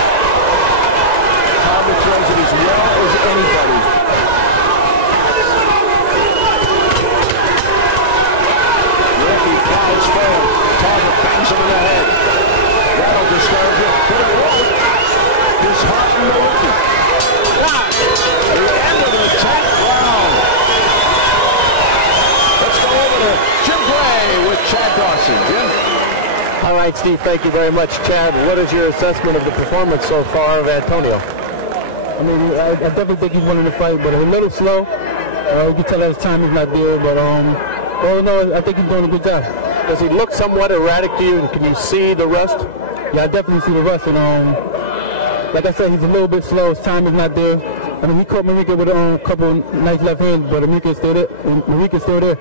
Tarver throws it as well as anybody. Muriqi flies forward. Tarver bangs him in the head. That'll disturb you. But it won't. Dishearten Muriqi. The end of the 10th round. Let's go over to Jim Gray with Chad Dawson. Jim? All right, Steve, thank you very much. Chad, what is your assessment of the performance so far of Antonio? I mean, I definitely think he's winning the fight, but a little slow. You can tell that his time is not there, but all in all, I think he's doing a good job. Does he look somewhat erratic to you? Can you see the rust? Yeah, I definitely see the rust, and like I said, he's a little bit slow. His time is not there. I mean, he caught Muriqi with a couple nice left hands, but Muriqi's still there.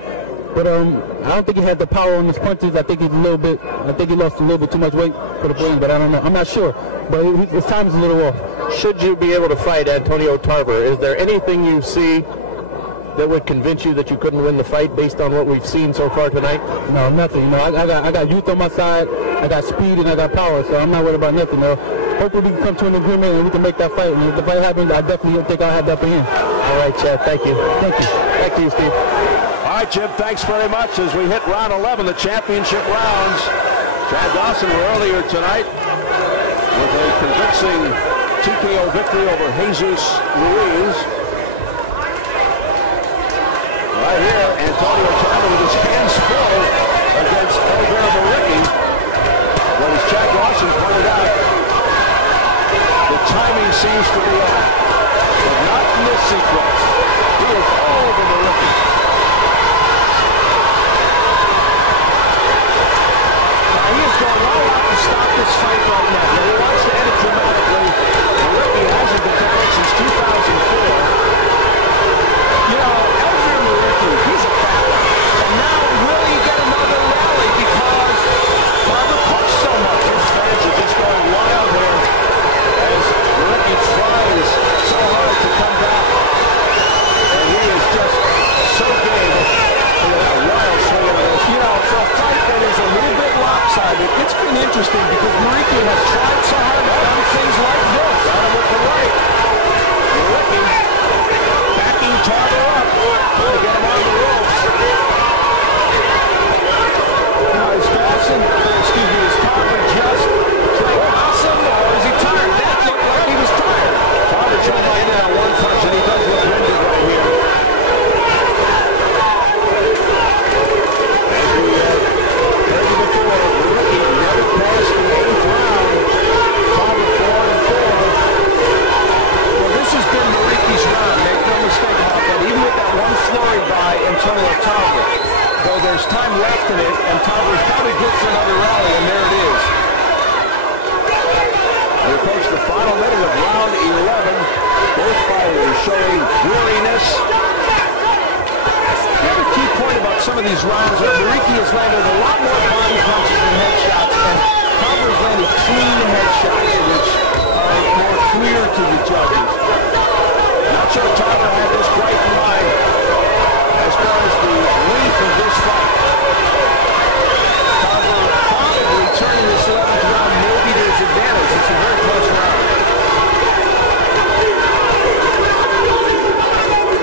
But I don't think he had the power on his punches. I think he lost a little bit too much weight for the blade, but I don't know. I'm not sure, but his time is a little off. Should you be able to fight Antonio Tarver, is there anything you see that would convince you that you couldn't win the fight based on what we've seen so far tonight? No, nothing. You know, I got youth on my side. I got speed and I got power, so I'm not worried about nothing. Hopefully we can come to an agreement and we can make that fight. And if the fight happens, I definitely think I'll have that upper hand. All right, Chad. Thank you. Thank you. Thank you, Steve. All right, Jim, thanks very much. As we hit round 11, the championship rounds. Chad Dawson earlier tonight with a convincing TKO victory over Jesus Ruiz. Right here, Antonio Tarver with his hands full against Elvir Muriqi. But as Jack Lawson pointed out, the timing seems to be off, but not in this sequence. He is all over Muriqi. Now he is going all out to stop this fight right now. He wants to end it dramatically. Muriqi hasn't been down since 2004. You know, Elvir Muriqi, he's a factor. And now, will he get another rally because Tarver punched so much? His fans are just going wild here as Muriqi tries so hard to come back. And he is just so big. Look at that wild swing of this. You know, for a fight that is a little bit lopsided, it's been interesting because Muriqi has tried so hard to do things like this. Got him with the right. Muriqi backing Tarver up, trying to get him on the ropes. Now is Tarver just trying to pass him, or is he tired? That looked like he was tired. Tarver trying to end that one punch, and he does look winded right here. As we heard before, Muriqi never passed the 8th round. Tarver 4-4. Well, this has been Muriqi's round. Make no mistake about that. Even with that one flurry by Antonio Tarver, though there's time left in it, and Tarver's probably good for another rally, and there it is. We approach the final minute of round 11. Both fighters showing weariness. The other key point about some of these rounds are Muriqi has landed a lot more body punches than headshots, and Tarver's landed clean headshots, which are more clear to the judges. Not sure Tarver had this quite in mind as far as the length of this fight. Tarver probably turning this 11th round maybe to his advantage. It's a very close round.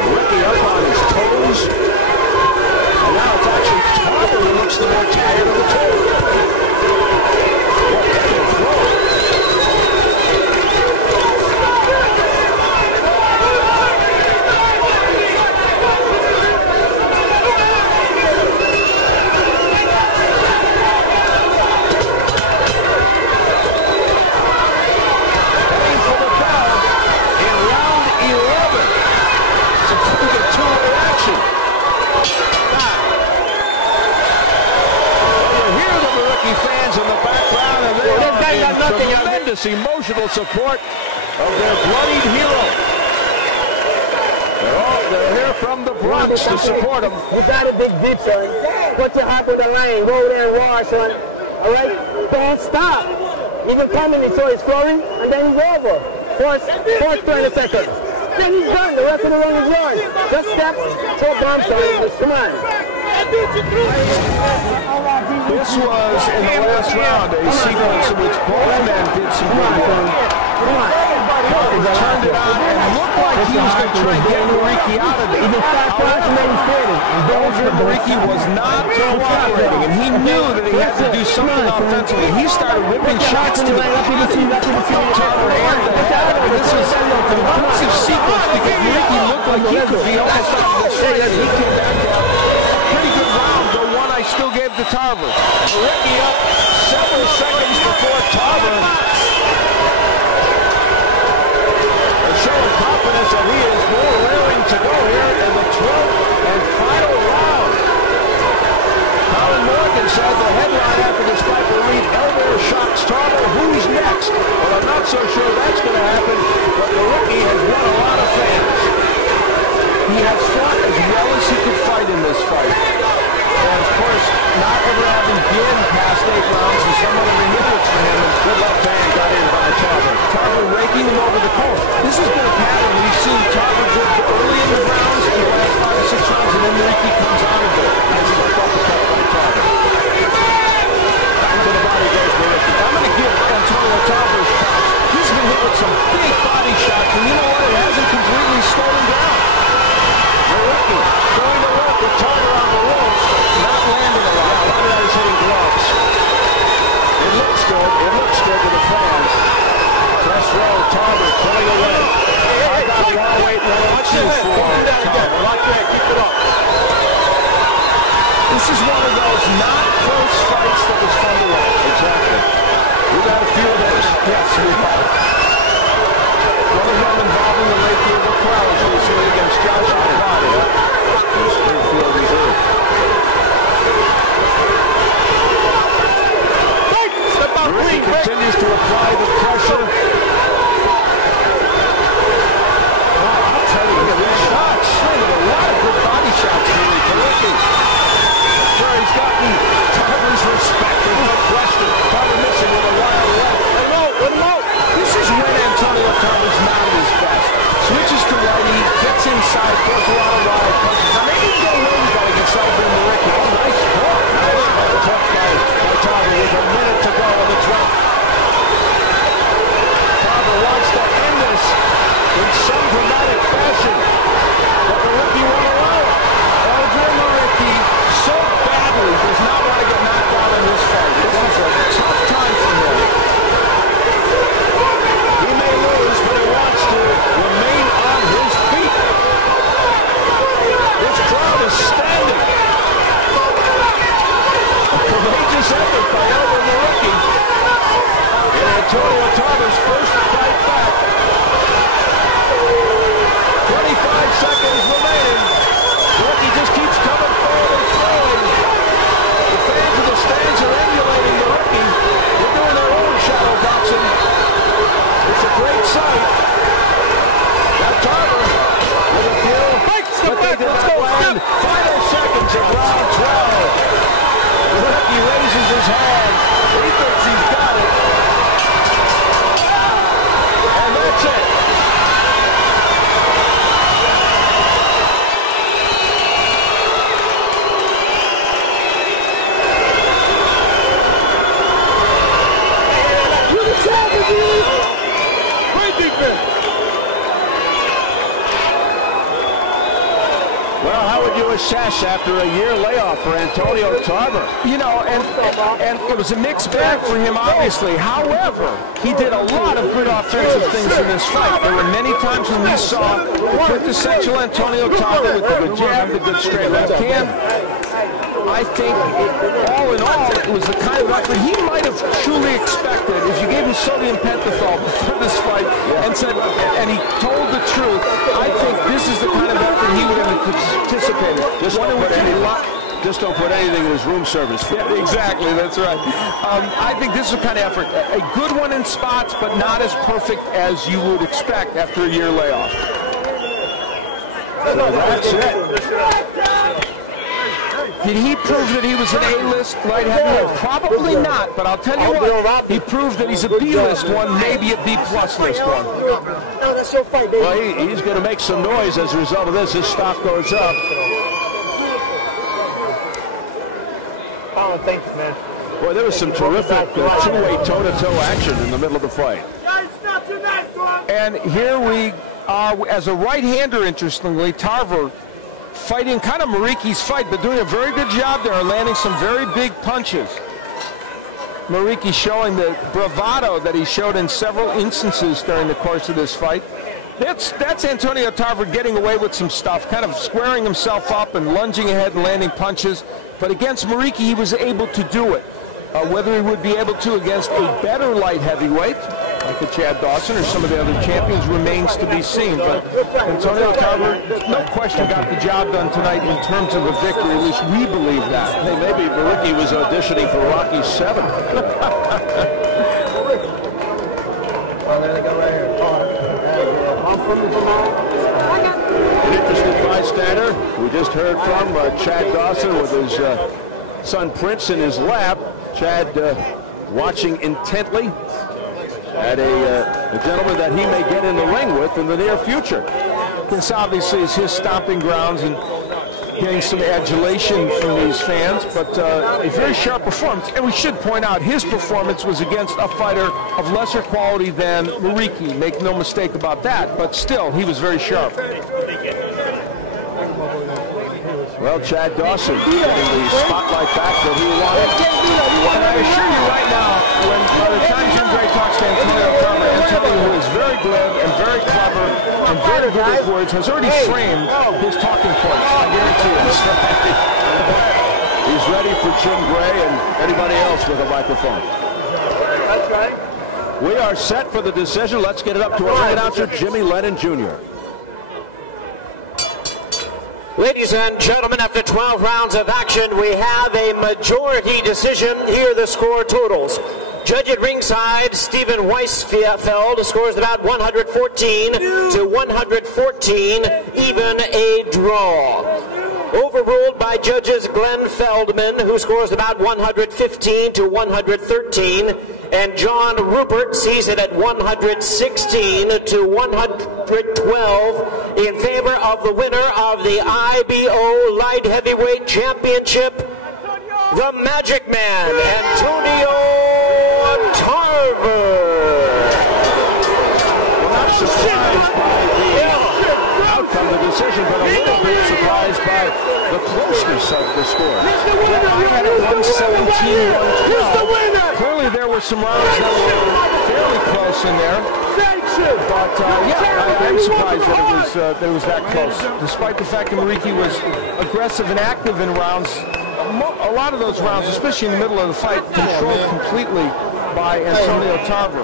Muriqi up on his toes. And now it's actually Tarver who looks the more tired of the two. What a throw. Fans in the background, and they are in tremendous emotional support of their bloodied hero. They're here from the Bronx to support him. You got it, big deep, son. Put your heart on the line. Go there and war, son. All right? Don't stop. You can come in and show his flurry, and then he's over. First 20 seconds. Then he's done. The rest of the run is yours. Just step, choke arm, son. Come on. This was, in the last round, a sequence in which both men did some good work. Tarver turned it on and looked like he was going to try and get Muriqi out of it. Elvir Muriqi was not cooperating, and he knew that he had to do something offensively. He started whipping shots to the body of Tarver and the head. And this was an impressive sequence because Muriqi looked like he could be almost up to the straight, and he came back to a pretty good round, though one I still gave to Tarver. Muriqi up several seconds before Tarver. Showing confidence that he is more willing to go here in the 12th and final round. Colin Morgan said the headline after this fight will read Elvir shocks Tarver, who's next? Well, I'm not so sure that's going to happen, but Muriqi has won a lot of fans. He has fought as well as he could fight in this fight. And of course, not ever having been past 8 rounds is somewhat of a hindrance for him, and good luck fan got in by Tarver. Tarver raking him over the coast. This has been a pattern. We've seen Tarver good early in the rounds, in the last 5 or 6 rounds, and then Muriqi comes on a bit as he gets off the cut by Tarver. Back to the body goes Muriqi. I'm going to give Antonio Tarver's props. He's been hit with some big body shots, and you know what? It hasn't completely slowed him down. Muriqi going to work with Tarver on the ropes, not landing a lot. A lot of that is hitting gloves. It looks good. It looks good to the fans. Press row, Tarver pulling away. I got a long way One of them involving the late year of Crowds recently against Josh Alvir. Muriqi continues to apply the pressure. I'll tell you, these shots, a lot of good body shots, really, Muriqi. Sure, he's gotten Tarver's respect, there's no question. Tarver missing with a wild left. Let him out. This is when Antonio Tarver's not at his best. Switches to righty, gets inside, throws a lot of wide punches. Now maybe he can go away with that against Elvir and Muriqi. Oh, nice hook. Nice hook by Tarver with a minute to go on the 12th. Tarver wants to end this in some dramatic fashion, but Muriqi won't allow it. Elvir Muriqi so badly does not want to get knocked out in this fight. This is a tough time for him. He may lose, but he wants to remain on his feet. This crowd is standing. A courageous effort by Elvir Muriqi. And Antonio Tarver's first fight back. 25 seconds remaining. Muriqi just keeps coming forward and throwing. The fans of the stands are emulating Muriqi. They're doing their own shadow boxing. It's a great sight. Now Tarver with a few, but they did not land. Final seconds of round 12. Muriqi raises his hand. He thinks he's got it. And that's it. Well, how would you assess after a year layoff for Antonio Tarver? You know, and it was a mixed bag for him, obviously. However, he did a lot of good offensive things in this fight. There were many times when we saw quintessential Antonio Tarver with the good jab, the good straight left hand. I think, all in all, it was the kind of effort he might have truly expected if you gave him sodium pentothal before this fight and he told the truth. I think this is the kind of effort he would have anticipated. Just don't put anything in his room service. Yeah, exactly, that's right. I think this is the kind of effort. A good one in spots, but not as perfect as you would expect after a year layoff. So that's it. Did he prove that he was an A-list light heavyweight? Probably not, but I'll tell you what, he proved that he's a B-list one, maybe a B-plus list one. Well, he's going to make some noise as a result of this. His stock goes up. Oh, thanks, man. Boy, there was some terrific two-way toe-to-toe action in the middle of the fight. And here we are, as a right-hander, interestingly, Tarver fighting kind of Muriqi's fight, but doing a very good job there, landing some very big punches. Muriqi showing the bravado that he showed in several instances during the course of this fight. That's Antonio Tarver getting away with some stuff, kind of squaring himself up and lunging ahead and landing punches. But against Muriqi, he was able to do it. Whether he would be able to against a better light heavyweight, like a Chad Dawson or some of the other champions, remains to be seen. But Antonio Tarver, no question, got the job done tonight in terms of a victory. At least we believe that. Hey, maybe Muriqi was auditioning for Rocky 7. Oh, there they go right here. An interesting bystander we just heard from Chad Dawson with his son Prince in his lap. Chad watching intently at a gentleman that he may get in the ring with in the near future. This obviously is his stomping grounds and getting some adulation from these fans, but a very sharp performance. And we should point out his performance was against a fighter of lesser quality than Muriqi. Make no mistake about that, but still, he was very sharp. Well, Chad Dawson getting the spotlight back that he wanted. And I assure you right now, when by the time Jim Gray talks to Antonio Tarver, Antonio, who is very glib and very clever and very good with words, has already framed his talking points. I guarantee you. He's ready for Jim Gray and anybody else with a microphone. That's right. We are set for the decision. Let's get it up to our ring announcer, Jimmy Lennon Jr. Ladies and gentlemen, after 12 rounds of action, we have a majority decision. Here are the score totals. Judge at ringside, Stephen Weisfeld, scores about 114 to 114, even a draw. Overruled by judges Glenn Feldman, who scores about 115 to 113, and John Rupert sees it at 116 to 112 in favor of the winner of the IBO Light Heavyweight Championship, the Magic Man, Antonio Tarver. We're not surprised by the outcome of the decision, but a little bit surprised by the closeness of the score. I had it 117, 112. Clearly there were some rounds that were fairly close in there. But I'm surprised that it was that close. Despite the fact that Muriqi was aggressive and active in rounds, a lot of those rounds, especially in the middle of the fight, controlled completely by Antonio Tarver.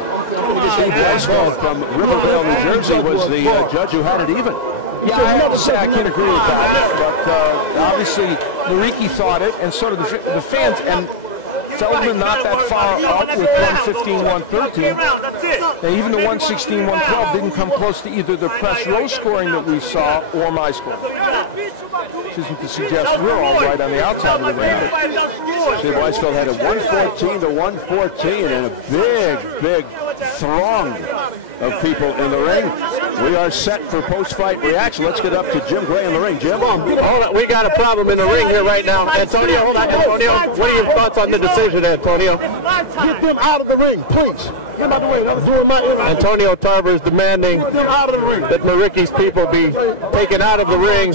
Dave Weisfeld from Riverdale, New Jersey was the judge who had it even. Yeah, I have to say I can't agree with that. But obviously Muriqui thought it, and so did the fans. And Feldman not that far out with 115, 113. And even the 116, 112 didn't come close to either the press row scoring that we saw or my score. Which isn't to suggest we're all right on the outside of the ring. Dave Weisfeld had a 114 to 114 and a big throng of people in the ring. We are set for post-fight reaction. Let's get up to Jim Gray in the ring. Jim? Hold on. We got a problem in the ring here right now. Antonio, hold on. Antonio, what are your thoughts on the decision, Antonio? Get them out of the ring, please. Get them out of the way. Antonio Tarver is demanding that Muriqi's people be taken out of the ring.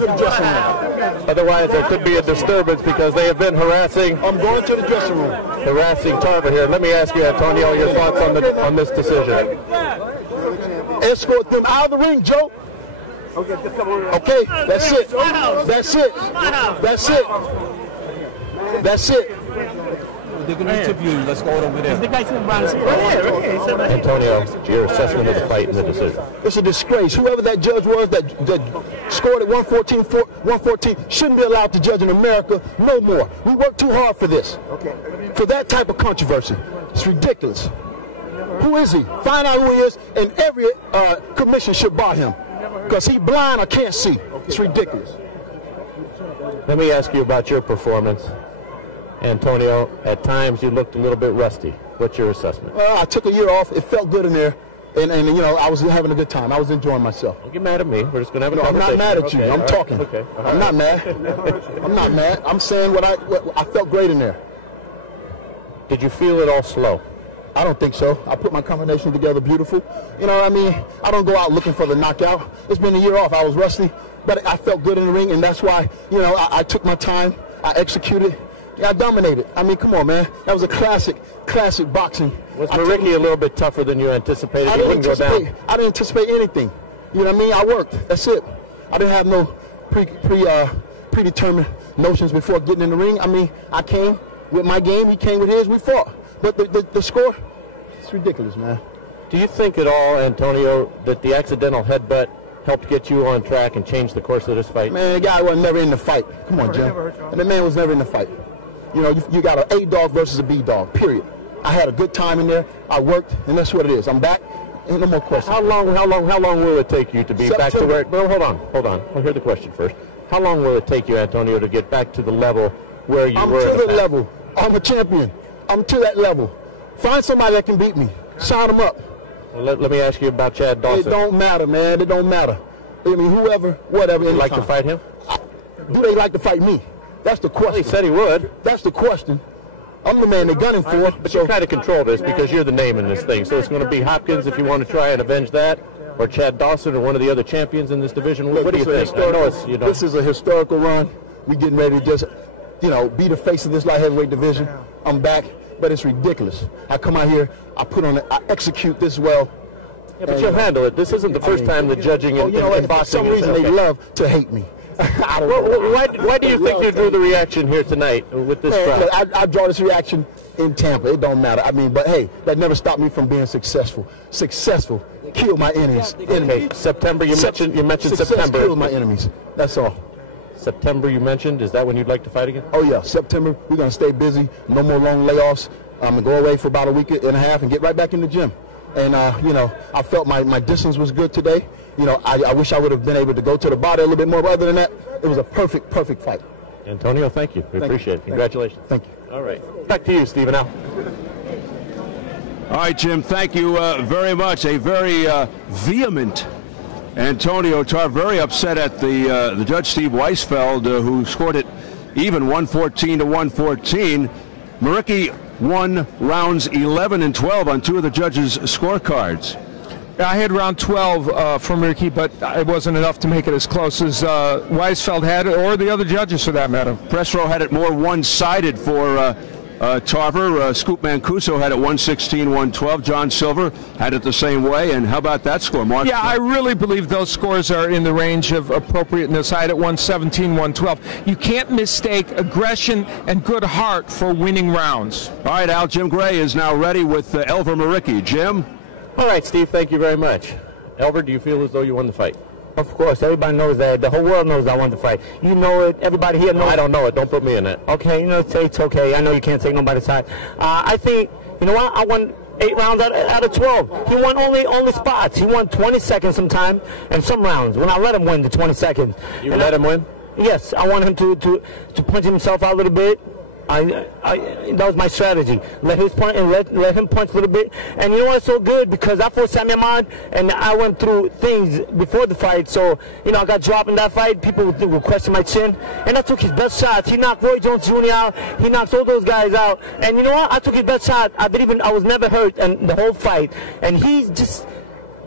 Otherwise, there could be a disturbance because they have been harassing. I'm going to the dressing room. Harassing Tarver here. Let me ask you, Antonio, your thoughts on this decision. Escort them out of the ring, Joe. Okay, that's it. That's it. That's it. That's it. They're going to interview you. Let's go over there. Antonio, your assessment of the fight and the decision. It's a disgrace. Whoever that judge was that scored at 114 shouldn't be allowed to judge in America no more. We worked too hard for this. For that type of controversy. It's ridiculous. Who is he? Find out who he is, and every commission should bar him. Because he blind or can't see. It's ridiculous. Let me ask you about your performance. Antonio, at times you looked a little bit rusty. What's your assessment? Well, I took a year off. It felt good in there. And you know, I was having a good time. I was enjoying myself. Don't get mad at me. We're just going to have a conversation. I'm not mad at you. I'm talking. Okay. I'm not mad. I'm not mad. I'm saying what I felt great in there. Did you feel it all slow? I don't think so. I put my combination together beautiful. You know what I mean? I don't go out looking for the knockout. It's been a year off. I was rusty, but I felt good in the ring, and that's why, you know, I took my time. I executed. Yeah, I dominated. I mean, come on, man. That was a classic boxing. Was Muriqi a little bit tougher than you anticipated? I didn't anticipate anything. You know what I mean? I worked. That's it. I didn't have no predetermined notions before getting in the ring. I mean, I came with my game. He came with his. We fought. But the score, it's ridiculous, man. Do you think at all, Antonio, that the accidental headbutt helped get you on track and change the course of this fight? Man, the guy was never in the fight. Come on, Jim. And the man was never in the fight. You know, you got an A dog versus a B dog, period. I had a good time in there. I worked, and that's what it is. I'm back. Ain't no more questions. How long will it take you to be back to where? Well, hold on. I'll hear the question first. How long will it take you, Antonio, to get back to the level where you were? I'm to the level. I'm a champion. I'm to that level. Find somebody that can beat me. Sign them up. Well, let me ask you about Chad Dawson. It don't matter, man. It don't matter. I mean, whoever, whatever. Would you like to fight him? Do they like to fight me? That's the question. Well, he said he would. That's the question. I'm the man they're gunning for. But you try to control this because you're the name in this thing. So it's going to be Hopkins if you want to try and avenge that, or Chad Dawson or one of the other champions in this division. What do you think? This is a historical run. We're getting ready to just, you know, be the face of this light heavyweight division. I'm back, but it's ridiculous. I come out here, I execute this well. Yeah, but you'll handle it. This isn't the first time the judging in boxing. For some reason, they love to hate me. Why do you think you drew the reaction here tonight with this crowd? I draw this reaction in Tampa. It don't matter. I mean, but hey, that never stopped me from being successful. Successful. Kill my enemies. Okay, September, you mentioned September. Kill my enemies. That's all. September you mentioned, is that when you'd like to fight again? Oh yeah, September, we're going to stay busy. No more long layoffs. I'm going to go away for about a week and a half and get right back in the gym. And, you know, I felt my distance was good today. You know, I wish I would have been able to go to the body a little bit more, but other than that, it was a perfect fight. Antonio, thank you. We appreciate it. Congratulations. Thank you. All right. Back to you, Stephen Al. All right, Jim, thank you very much. A very vehement Antonio Tarver, very upset at the judge, Steve Weisfeld, who scored it even 114 to 114. Muriqi won rounds 11 and 12 on two of the judges' scorecards. I had round 12 for Muriqi, but it wasn't enough to make it as close as Weisfeld had it, or the other judges for that matter. Press row had it more one-sided for Tarver. Scoop Mancuso had it 116-112. John Silver had it the same way. And how about that score, Mark? Yeah, I really believe those scores are in the range of appropriateness. I had it 117-112. You can't mistake aggression and good heart for winning rounds. All right, Al, Jim Gray is now ready with Elvir Muriqi. Jim? All right, Steve, thank you very much. Elvir, do you feel as though you won the fight? Of course, everybody knows that. The whole world knows I won the fight. You know it. Everybody here knows. I don't know it. Don't put me in that. Okay, you know, it's okay. I know you can't take nobody's side. I think, you know what? I won 8 rounds out of 12. He won only spots. He won 20 seconds sometime and some rounds when I let him win the 20 seconds. You let him win? Yes, I want him to punch himself out a little bit. That was my strategy. Let his punch and let him punch a little bit. And you know what's so good? Because I fought Sammy Ahmad and I went through things before the fight. So, you know, I got dropped in that fight. People would question my chin. And I took his best shots. He knocked Roy Jones Jr. out. He knocks all those guys out. And you know what? I took his best shot. I was never hurt in the whole fight. And he just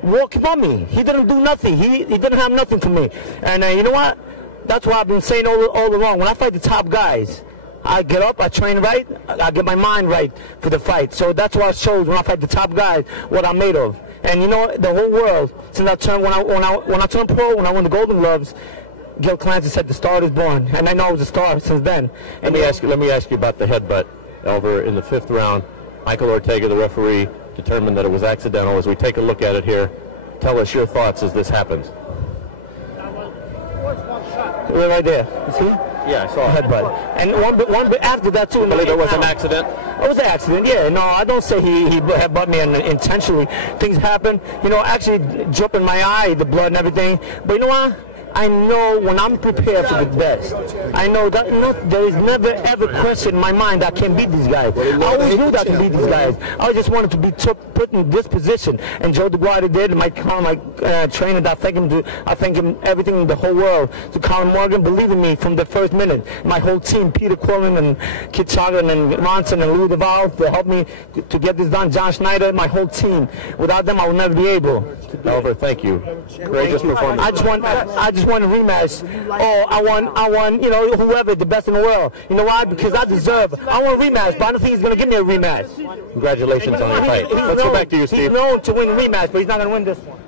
walked on me. He didn't do nothing. He didn't have nothing for me. And you know what? That's what I've been saying all along. When I fight the top guys, I get up, I train right, I get my mind right for the fight. So that's what I chose when I fight the top guys, what I'm made of. And you know, the whole world, since I turned, when I turned pro, when I won the Golden Gloves, Gil Clancy said the star is born, and I know I was a star since then. Let me ask you about the headbutt, Elvir. In the 5th round, Michael Ortega, the referee, determined that it was accidental. As we take a look at it here, tell us your thoughts as this happens. Right there, you see? Yeah, I saw a headbutt. And one bit after that too. You believe it was an accident? It was an accident, yeah. No, I don't say he headbutted me intentionally. Things happen. You know, actually drip in my eye, the blood and everything. But you know what? I know when I'm prepared for the best. I know that there is never ever question in my mind that I can beat these guys. I always knew that I can beat these guys. I just wanted to be put in this position. And Joe DeGuardi did. My trainer, I thank him everything in the whole world. To Colin Morgan, believe in me from the first minute. My whole team, Peter Quillen and Kit Chagan and Ronson and Louis Duval, to help me to get this done. John Schneider, my whole team. Without them, I would never be able. Elvir, thank you. Courageous performance. I just want a rematch. Oh, I want, you know, whoever, the best in the world. You know why? Because I deserve. I want a rematch, but I don't think he's going to give me a rematch. Congratulations on your fight. Let's go back to you, Steve. He's known to win a rematch, but he's not going to win this one.